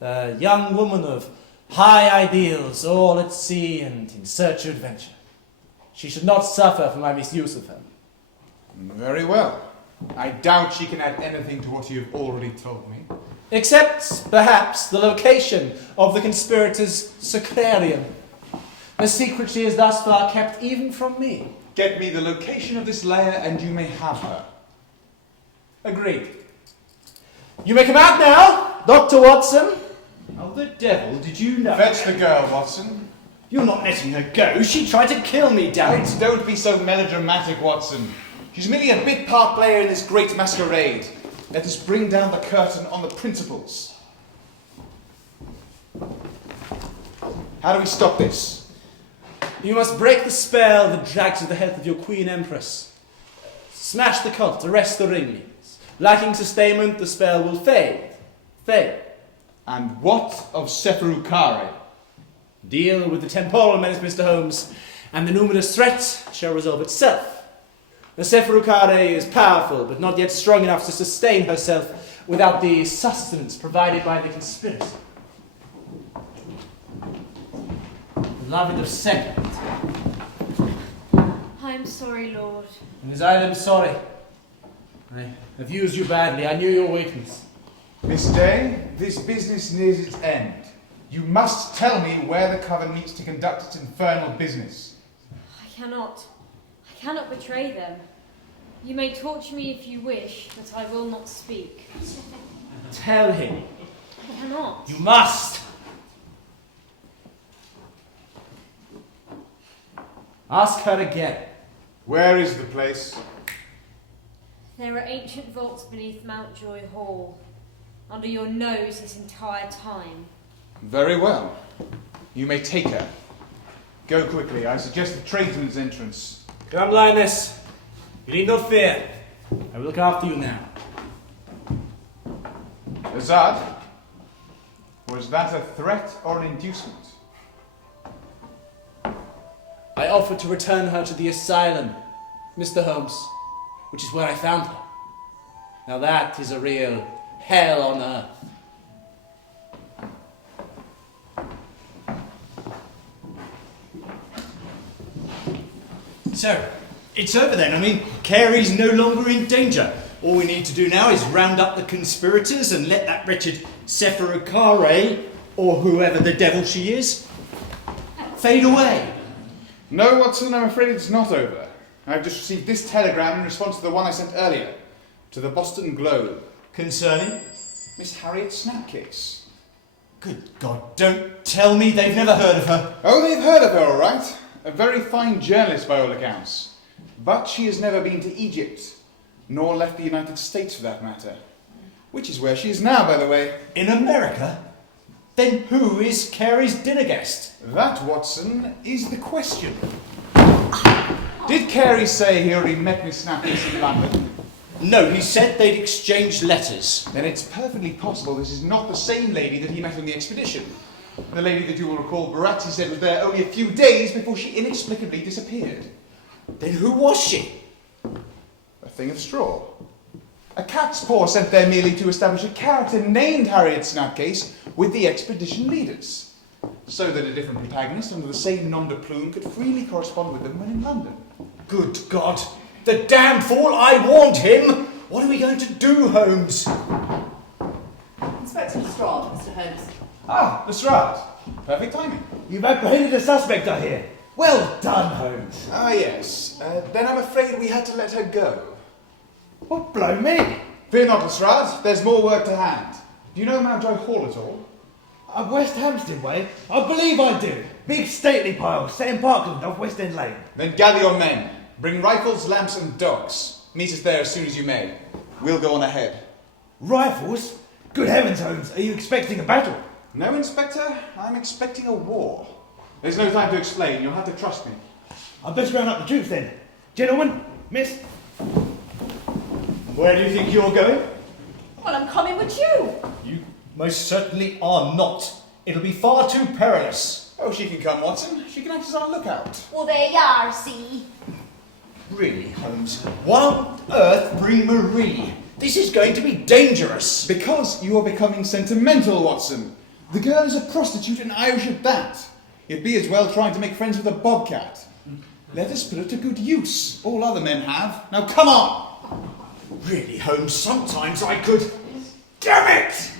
A young woman of high ideals, all at sea and in search of adventure. She should not suffer for my misuse of her. Very well. I doubt she can add anything to what you've already told me. Except, perhaps, the location of the conspirators' secrarium. A secret she has thus far kept even from me. Get me the location of this lair and you may have her. Agreed. You may come out now, Dr. Watson. How the devil did you know? Fetch the girl, Watson. You're not letting her go. She tried to kill me, damn it. Don't be so melodramatic, Watson. She's merely a bit part player in this great masquerade. Let us bring down the curtain on the principals. How do we stop this? You must break the spell that drags to the health of your Queen Empress. Smash the cult, arrest the ringleaders. Lacking sustainment, the spell will fade. Fail. And what of Seferukare? Deal with the temporal menace, Mr. Holmes, and the numerous threat shall resolve itself. The Seferukare is powerful, but not yet strong enough to sustain herself without the sustenance provided by the conspiracy. Beloved of Segment. I am sorry, Lord. And as I am sorry, I have used you badly. I knew your weakness. Miss Day, this business nears its end. You must tell me where the coven meets to conduct its infernal business. I cannot betray them. You may torture me if you wish, but I will not speak. Tell him. I cannot. You must. Ask her again. Where is the place? There are ancient vaults beneath Mountjoy Hall, under your nose this entire time. Very well. You may take her. Go quickly. I suggest the tradesman's entrance. Come, Lioness. You need not fear. I will look after you now. Azad, was that a threat or an inducement? I offered to return her to the asylum, Mr. Holmes, which is where I found her. Now that is a real hell on earth. So, it's over then. I mean, Carey's no longer in danger. All we need to do now is round up the conspirators and let that wretched Seferukare, or whoever the devil she is, fade away. No, Watson, I'm afraid it's not over. I've just received this telegram in response to the one I sent earlier, to the Boston Globe. Concerning? Miss Harriet Snapcase. Good God, don't tell me they've never heard of her. Oh, they've heard of her, all right. A very fine journalist by all accounts. But she has never been to Egypt, nor left the United States for that matter. Which is where she is now, by the way. In America? Then who is Carey's dinner guest? That, Watson, is the question. Did Carey say he already met Miss Snapcase in London? No, he said they'd exchanged letters. Then it's perfectly possible this is not the same lady that he met on the expedition. The lady that you will recall Barazzi said was there only a few days before she inexplicably disappeared. Then who was she? A thing of straw. A cat's paw sent there merely to establish a character named Harriet Snapcase with the expedition leaders, so that a different protagonist under the same nom de plume could freely correspond with them when in London. Good God! The damn fool! I warned him! What are we going to do, Holmes? Inspector Lestrade, Mr. Holmes. Ah, Lestrade. Perfect timing. You've apprehended a suspect, I hear. Well done, Holmes. Ah, yes. Then I'm afraid we had to let her go. What, blow me? Fear not, Lestrade. There's more work to hand. Do you know Mountjoy Hall at all? West Hampstead way? I believe I do. Big stately pile set in Parkland off West End Lane. Then gather your men. Bring rifles, lamps and dogs. Meet us there as soon as you may. We'll go on ahead. Rifles? Good heavens, Holmes. Are you expecting a battle? No, Inspector. I'm expecting a war. There's no time to explain. You'll have to trust me. I'd best round up the troops then. Gentlemen, miss. Where do you think you're going? Well, I'm coming with you. You most certainly are not. It'll be far too perilous. Oh, she can come, Watson. She can act as our lookout. Well, there you are, see. Really, Holmes? Why on earth bring Marie? This is going to be dangerous. Because you are becoming sentimental, Watson. The girl is a prostitute and Irish at that. You'd be as well trying to make friends with a bobcat. Let us put it to good use. All other men have. Now come on! Really, Holmes, sometimes I could... Damn it!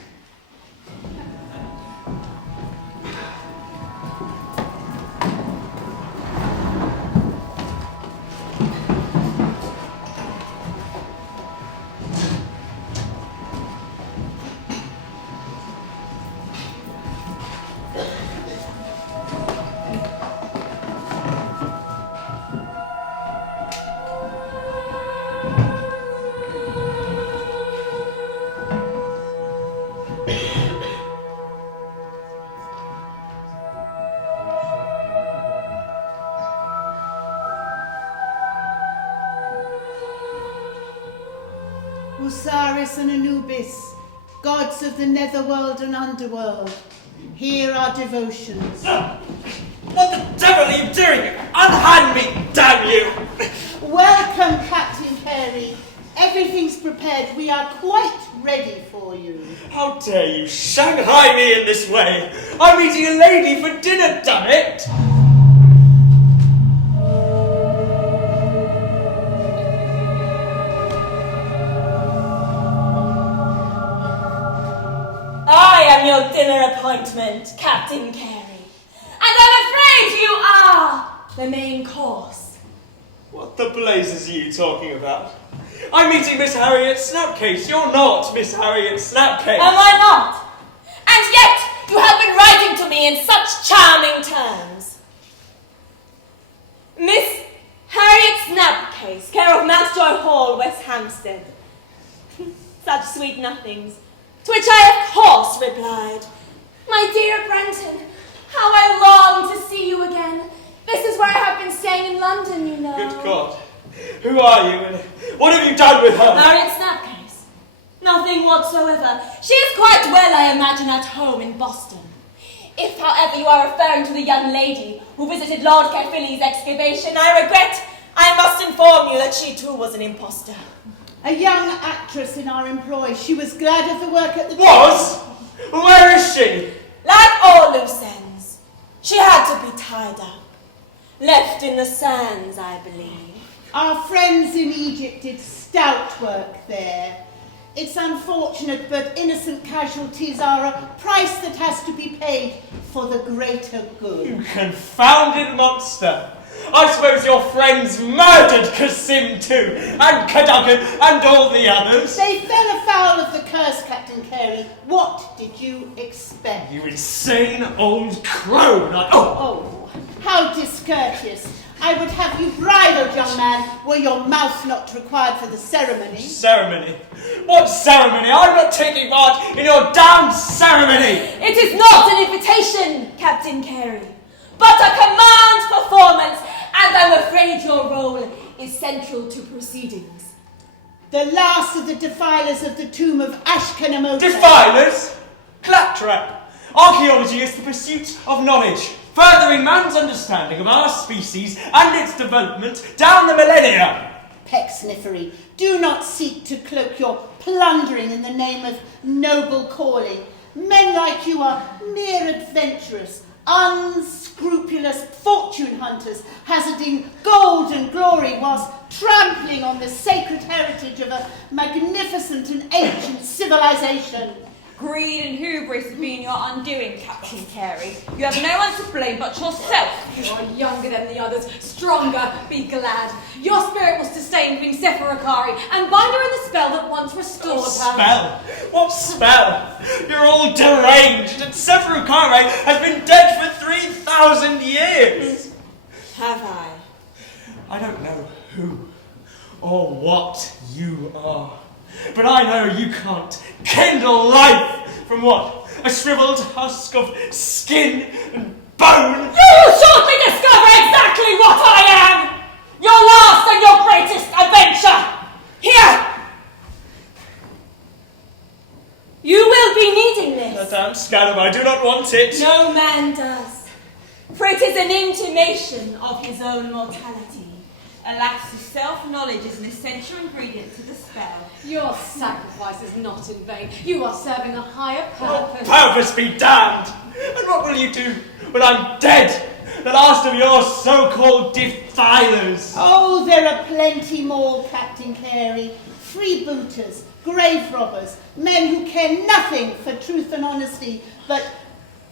Osiris and Anubis, gods of the netherworld and underworld, hear our devotions. What the devil are you doing? Unhand me, damn you! Welcome, Captain Carey. Everything's prepared. We are quite ready for you. How dare you Shanghai me in this way? I'm meeting a lady for dinner, damn it! I am your dinner appointment, Captain Carey. And I'm afraid you are the main course. What the blazes are you talking about? I'm meeting Miss Harriet Snapcase. You're not Miss Harriet Snapcase. Am I not? And yet you have been writing to me in such charming terms. Miss Harriet Snapcase, care of Mountjoy Hall, West Hampstead. Such sweet nothings. To which I, of course, replied, "My dear Brenton, how I long to see you again. This is where I have been staying in London, you know." Good God. Who are you and what have you done with her? Harriet Snapcase. Nothing whatsoever. She is quite well, I imagine, at home in Boston. If, however, you are referring to the young lady who visited Lord Caerphilly's excavation, I regret I must inform you that she too was an impostor. A young actress in our employ. She was glad of the work at the... Was? Where is she? Like all loose ends, she had to be tied up. Left in the sands, I believe. Our friends in Egypt did stout work there. It's unfortunate, but innocent casualties are a price that has to be paid for the greater good. You confounded monster. I suppose your friends murdered Kasim too, and Cadogan, and all the others. They fell afoul of the curse, Captain Carey. What did you expect? You insane old crone! Oh, how discourteous. I would have you bridled, young man, were your mouth not required for the ceremony. Ceremony? What ceremony? I'm not taking part in your damned ceremony! It is not an invitation, Captain Carey, but a command performance, and I'm afraid your role is central to proceedings. The last of the defilers of the tomb of Ashkenamota. Defilers? Claptrap! Archaeology is the pursuit of knowledge, furthering man's understanding of our species and its development down the millennia. Pecksniffery, do not seek to cloak your plundering in the name of noble calling. Men like you are mere adventurers, unscrupulous fortune hunters, hazarding gold and glory whilst trampling on the sacred heritage of a magnificent and ancient civilization. Greed and hubris have been your undoing, Captain Carey. You have no one to blame but yourself. You are younger than the others, stronger, be glad. Your spirit was to stay in Queen Sephirokari and bind her in the spell that once restored her. Spell? What spell? You're all deranged, and Sephirokari has been dead for 3,000 years. Have I? I don't know who or what you are. But I know you can't kindle life from what? A shriveled husk of skin and bone? You will shortly discover exactly what I am! Your last and your greatest adventure! Here! You will be needing this. Madame Scallop, I do not want it. No man does. For it is an intimation of his own mortality. Alas, self-knowledge is an essential ingredient to the spell. Your sacrifice is not in vain. You are serving a higher purpose. Purpose be damned! And what will you do when I'm dead? The last of your so-called defilers. Oh, there are plenty more, Captain Carey. Freebooters, grave robbers, men who care nothing for truth and honesty, but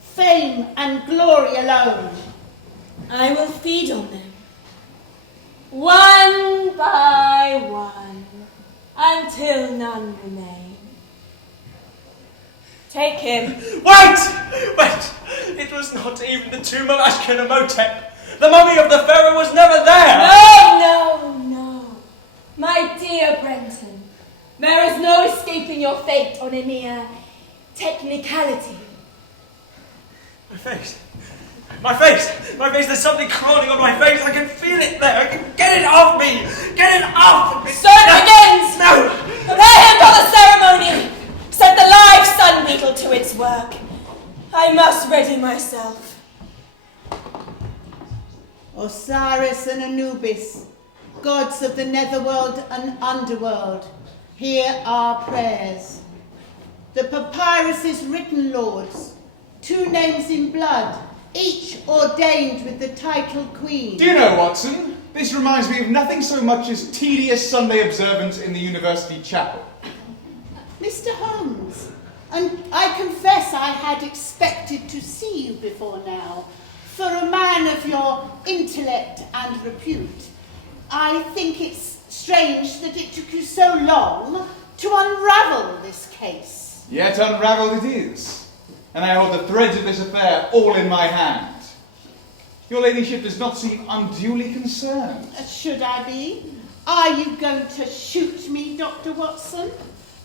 fame and glory alone. I will feed on them, one by one, until none remain. Take him. Wait! It was not even the tomb of Ashkenamotep. The mummy of the pharaoh was never there. No. My dear Brenton, there is no escaping your fate on a mere technicality. My face, there's something crawling on my face. I can feel it there. I can get it off me. Get it off me. So it begins. No. Prepare him for the ceremony. Set the live sun beetle to its work. I must ready myself. Osiris and Anubis, gods of the netherworld and underworld, hear our prayers. The papyrus is written, lords, 2 names in blood, each ordained with the title Queen. Do you know, Watson? This reminds me of nothing so much as tedious Sunday observance in the university chapel. Mr. Holmes, and I confess I had expected to see you before now. For a man of your intellect and repute, I think it's strange that it took you so long to unravel this case. Yet unravelled it is, and I hold the threads of this affair all in my hand. Your ladyship does not seem unduly concerned. Should I be? Are you going to shoot me, Dr. Watson?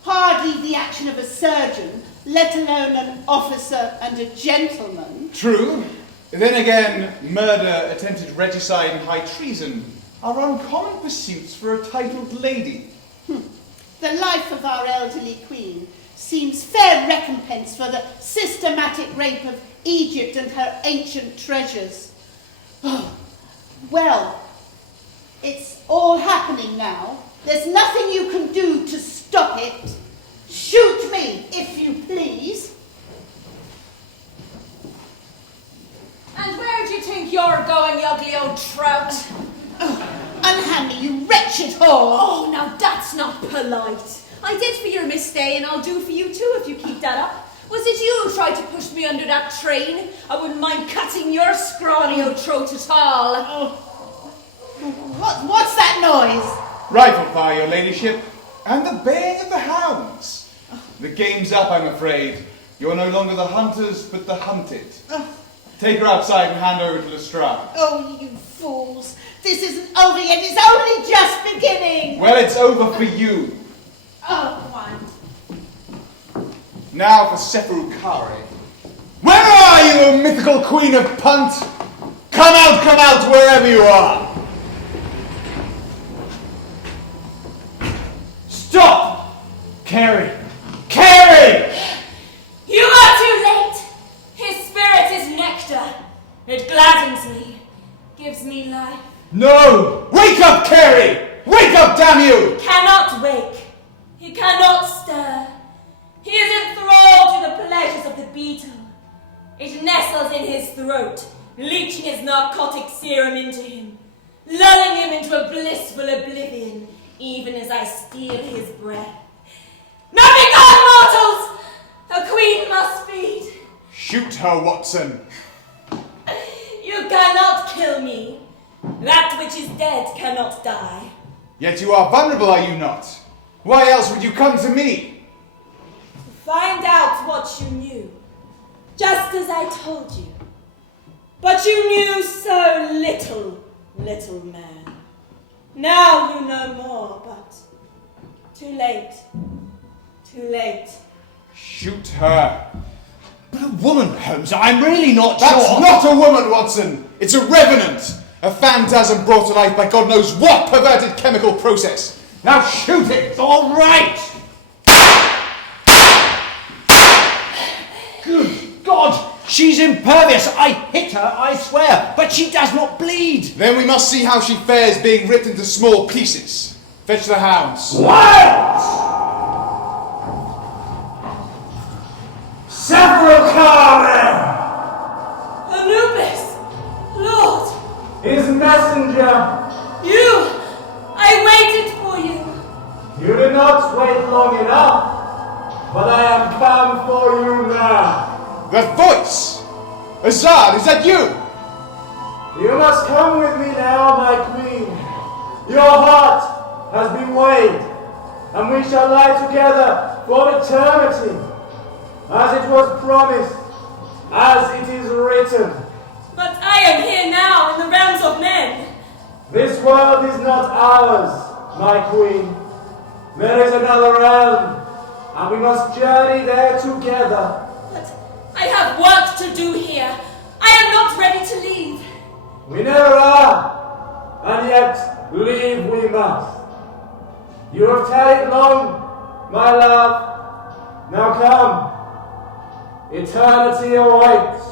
Hardly the action of a surgeon, let alone an officer and a gentleman. True. Then again, murder, attempted regicide, and high treason are uncommon pursuits for a titled lady. The life of our elderly queen seems fair recompense for the systematic rape of Egypt and her ancient treasures. Oh, well, it's all happening now. There's nothing you can do to stop it. Shoot me, if you please. And where do you think you're going, you ugly old trout? Unhand me, you wretched whore. Oh, now that's not polite. I did for your Miss Day, and I'll do for you too if you keep that up. Was it you who tried to push me under that train? I wouldn't mind cutting your scrawny old throat at all. What's that noise? Rifle fire, your ladyship, and the baying of the hounds. The game's up, I'm afraid. You're no longer the hunters, but the hunted. Take her outside and hand her over to Lestrade. Oh, you fools. This isn't over yet. It's only just beginning. Well, it's over for you. Oh, Now for Seferukare. Where are you, mythical queen of punt? Come out, wherever you are. Stop! Carey! Carey! You are too late! His spirit is nectar. It gladdens me, gives me life. No! Wake up, Carey! Wake up, damn you! Cannot wake. He cannot stir. He is enthralled to the pleasures of the beetle. It nestles in his throat, leaching his narcotic serum into him, lulling him into a blissful oblivion, even as I steal his breath. Now be gone, mortals! A queen must feed. Shoot her, Watson. You cannot kill me. That which is dead cannot die. Yet you are vulnerable, are you not? Why else would you come to me? Find out what you knew, just as I told you. But you knew so little, little man. Now you know more, but too late, too late. Shoot her. But a woman, Holmes, I'm really not That's sure. not a woman, Watson. It's a revenant. A phantasm brought to life by God knows what perverted chemical process. Now shoot it. All right. Good God. She's impervious. I hit her, I swear, but she does not bleed. Then we must see how she fares being ripped into small pieces. Fetch the hounds. What? Several Carmen! Anubis! Lord! His messenger! You! I waited for you! You did not wait long enough, but I am come for you now. That voice! Azad, is that you? You must come with me now, my queen. Your heart has been weighed, and we shall lie together for eternity, as it was promised, as it is written. But I am here now in the realms of men. This world is not ours, my queen. There is another realm, and we must journey there together. But I have work to do here. I am not ready to leave. We never are, and yet leave we must. You have tarried long, my love. Now come. Eternity awaits.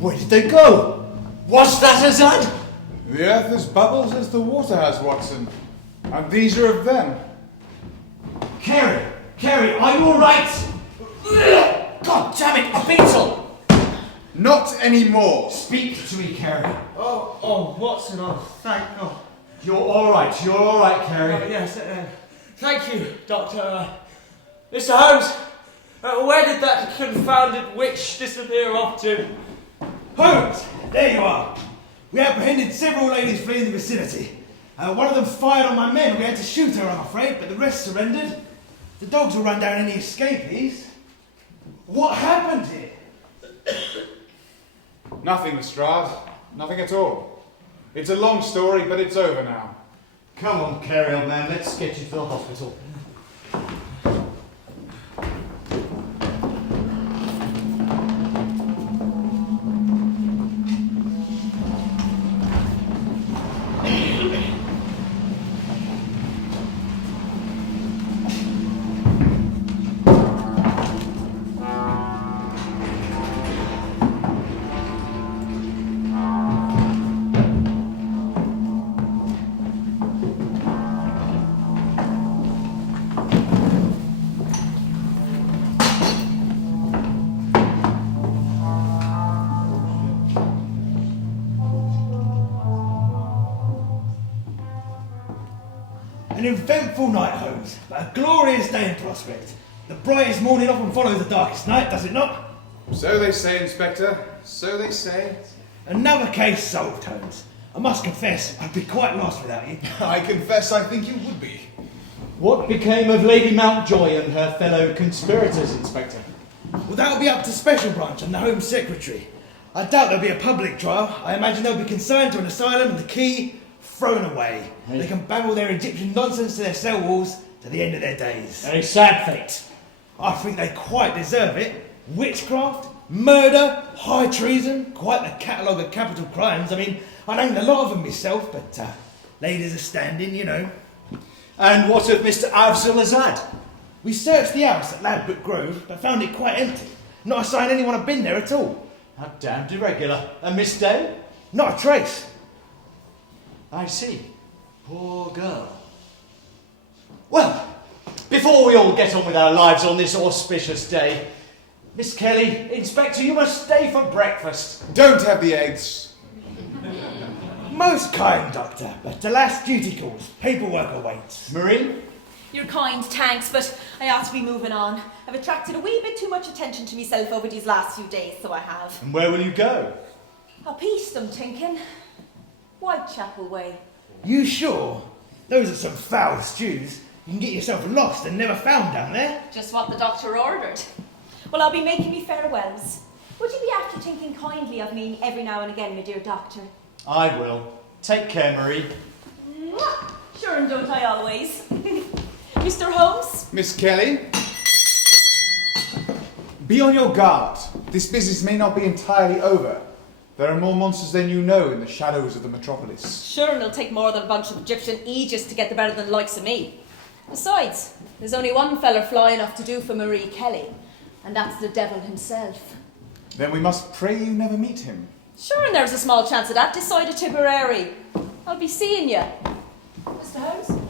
Where did they go? What's that, Azad? The earth as bubbles as the water has, Watson. And these are of them. Carrie, are you alright? God damn it, a beetle! Not anymore. Speak to me, Carrie. Oh, Watson, thank God. You're alright, Carrie. Yes, thank you, Doctor. Mr. Holmes, where did that confounded witch disappear off to? Holmes, there you are. We apprehended several ladies fleeing the vicinity. One of them fired on my men. We had to shoot her, I'm afraid, but the rest surrendered. The dogs will run down any escapees. What happened here? Nothing, Lestrade. Nothing at all. It's a long story, but it's over now. Come on, Carrie, old man, let's get you to the hospital. An eventful night, Holmes, but a glorious day in prospect. The brightest morning often follows the darkest night, does it not? So they say, Inspector. So they say. Another case solved, Holmes. I must confess, I'd be quite lost without you. I confess I think you would be. What became of Lady Mountjoy and her fellow conspirators, Inspector? Well, that'll be up to Special Branch and the Home Secretary. I doubt there'll be a public trial. I imagine they'll be consigned to an asylum and the key thrown away. They can babble their Egyptian nonsense to their cell walls to the end of their days. A sad fate. I think they quite deserve it. Witchcraft, murder, high treason, quite the catalogue of capital crimes. I mean, I named a lot of them myself, but ladies are standing, you know. And what of Mr. Afzal Azad? We searched the house at Ladbroke Grove, but found it quite empty. Not a sign anyone had been there at all. How damned irregular. And Miss Day? Not a trace. I see. Poor girl. Well, before we all get on with our lives on this auspicious day, Miss Kelly, Inspector, you must stay for breakfast. Don't have the eggs. Most kind, Doctor, but the last duty calls. Paperwork awaits. Marie? You're kind, thanks, but I ought to be moving on. I've attracted a wee bit too much attention to myself over these last few days, so I have. And where will you go? Up east, I'm thinking. Whitechapel way. You sure? Those are some foul stews. You can get yourself lost and never found down there. Just what the doctor ordered. Well, I'll be making me farewells. Would you be after thinking kindly of me every now and again, my dear doctor? I will. Take care, Marie. Mwah! Sure and don't I always. Mr. Holmes? Miss Kelly? Be on your guard. This business may not be entirely over. There are more monsters than you know in the shadows of the metropolis. Sure, and it'll take more than a bunch of Egyptian Aegis to get the better than the likes of me. Besides, there's only one fella fly enough to do for Marie Kelly, and that's the devil himself. Then we must pray you never meet him. Sure, and there's a small chance of that this side of Tipperary. I'll be seeing you. Mr. Holmes?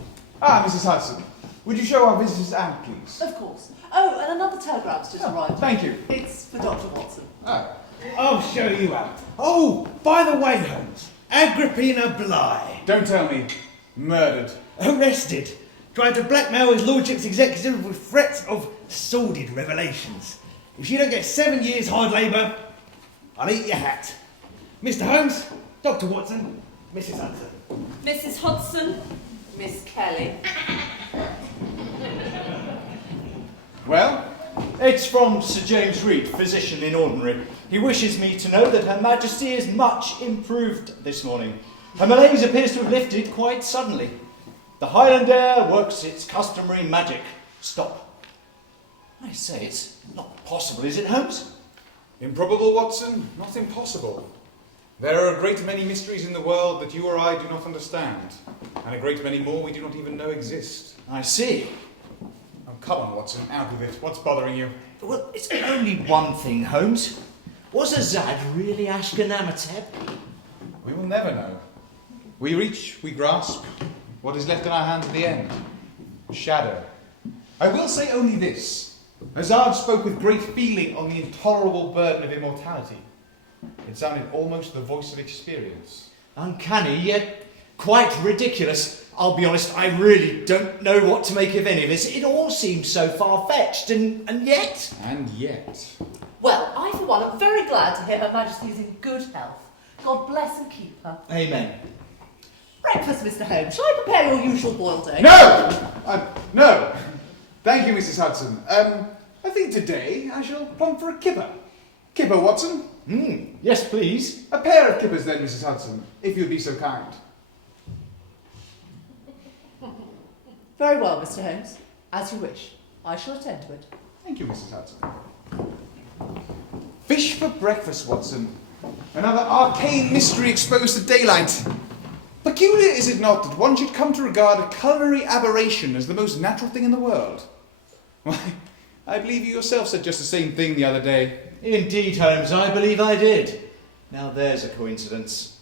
Ah, Mrs. Hudson. Would you show our visitors out, please? Of course. Oh, and another telegram's just arrived. Thank you. It's for Dr. Watson. Oh. I'll show you out. Oh, by the way, Holmes, Agrippina Bligh. Don't tell me. Murdered. Arrested. Tried to blackmail his lordship's executive with threats of sordid revelations. If you don't get 7 years hard labour, I'll eat your hat. Mr. Holmes, Dr. Watson, Mrs. Hudson. Mrs. Hudson. Miss Kelly. Well, it's from Sir James Reed, physician in ordinary. He wishes me to know that Her Majesty is much improved this morning. Her malaise appears to have lifted quite suddenly. The Highland air works its customary magic. Stop. I say, it's not possible, is it, Holmes? Improbable, Watson, not impossible. There are a great many mysteries in the world that you or I do not understand, and a great many more we do not even know exist. I see. Oh, come on, Watson, out with it. What's bothering you? Well, it's only one thing, Holmes. Was Azad really Ashkenamotep? We will never know. We reach, we grasp. What is left in our hands at the end? Shadow. I will say only this. Azad spoke with great feeling on the intolerable burden of immortality. It sounded almost the voice of experience. Uncanny, yet quite ridiculous. I'll be honest, I really don't know what to make of any of this. It all seems so far-fetched, and yet... And yet... Well, I, for one, am very glad to hear Her Majesty's in good health. God bless and keep her. Amen. Breakfast, Mr. Holmes. Shall I prepare your usual boiled egg? No! No! Thank you, Mrs. Hudson. I think today I shall prompt for a kipper. Kipper, Watson? Yes, please. A pair of kippers then, Mrs. Hudson, if you'd be so kind. Very well, Mr. Holmes. As you wish. I shall attend to it. Thank you, Mrs. Hudson. Fish for breakfast, Watson. Another arcane mystery exposed to daylight. Peculiar, is it not, that one should come to regard a culinary aberration as the most natural thing in the world? Why, I believe you yourself said just the same thing the other day. Indeed, Holmes, I believe I did. Now there's a coincidence.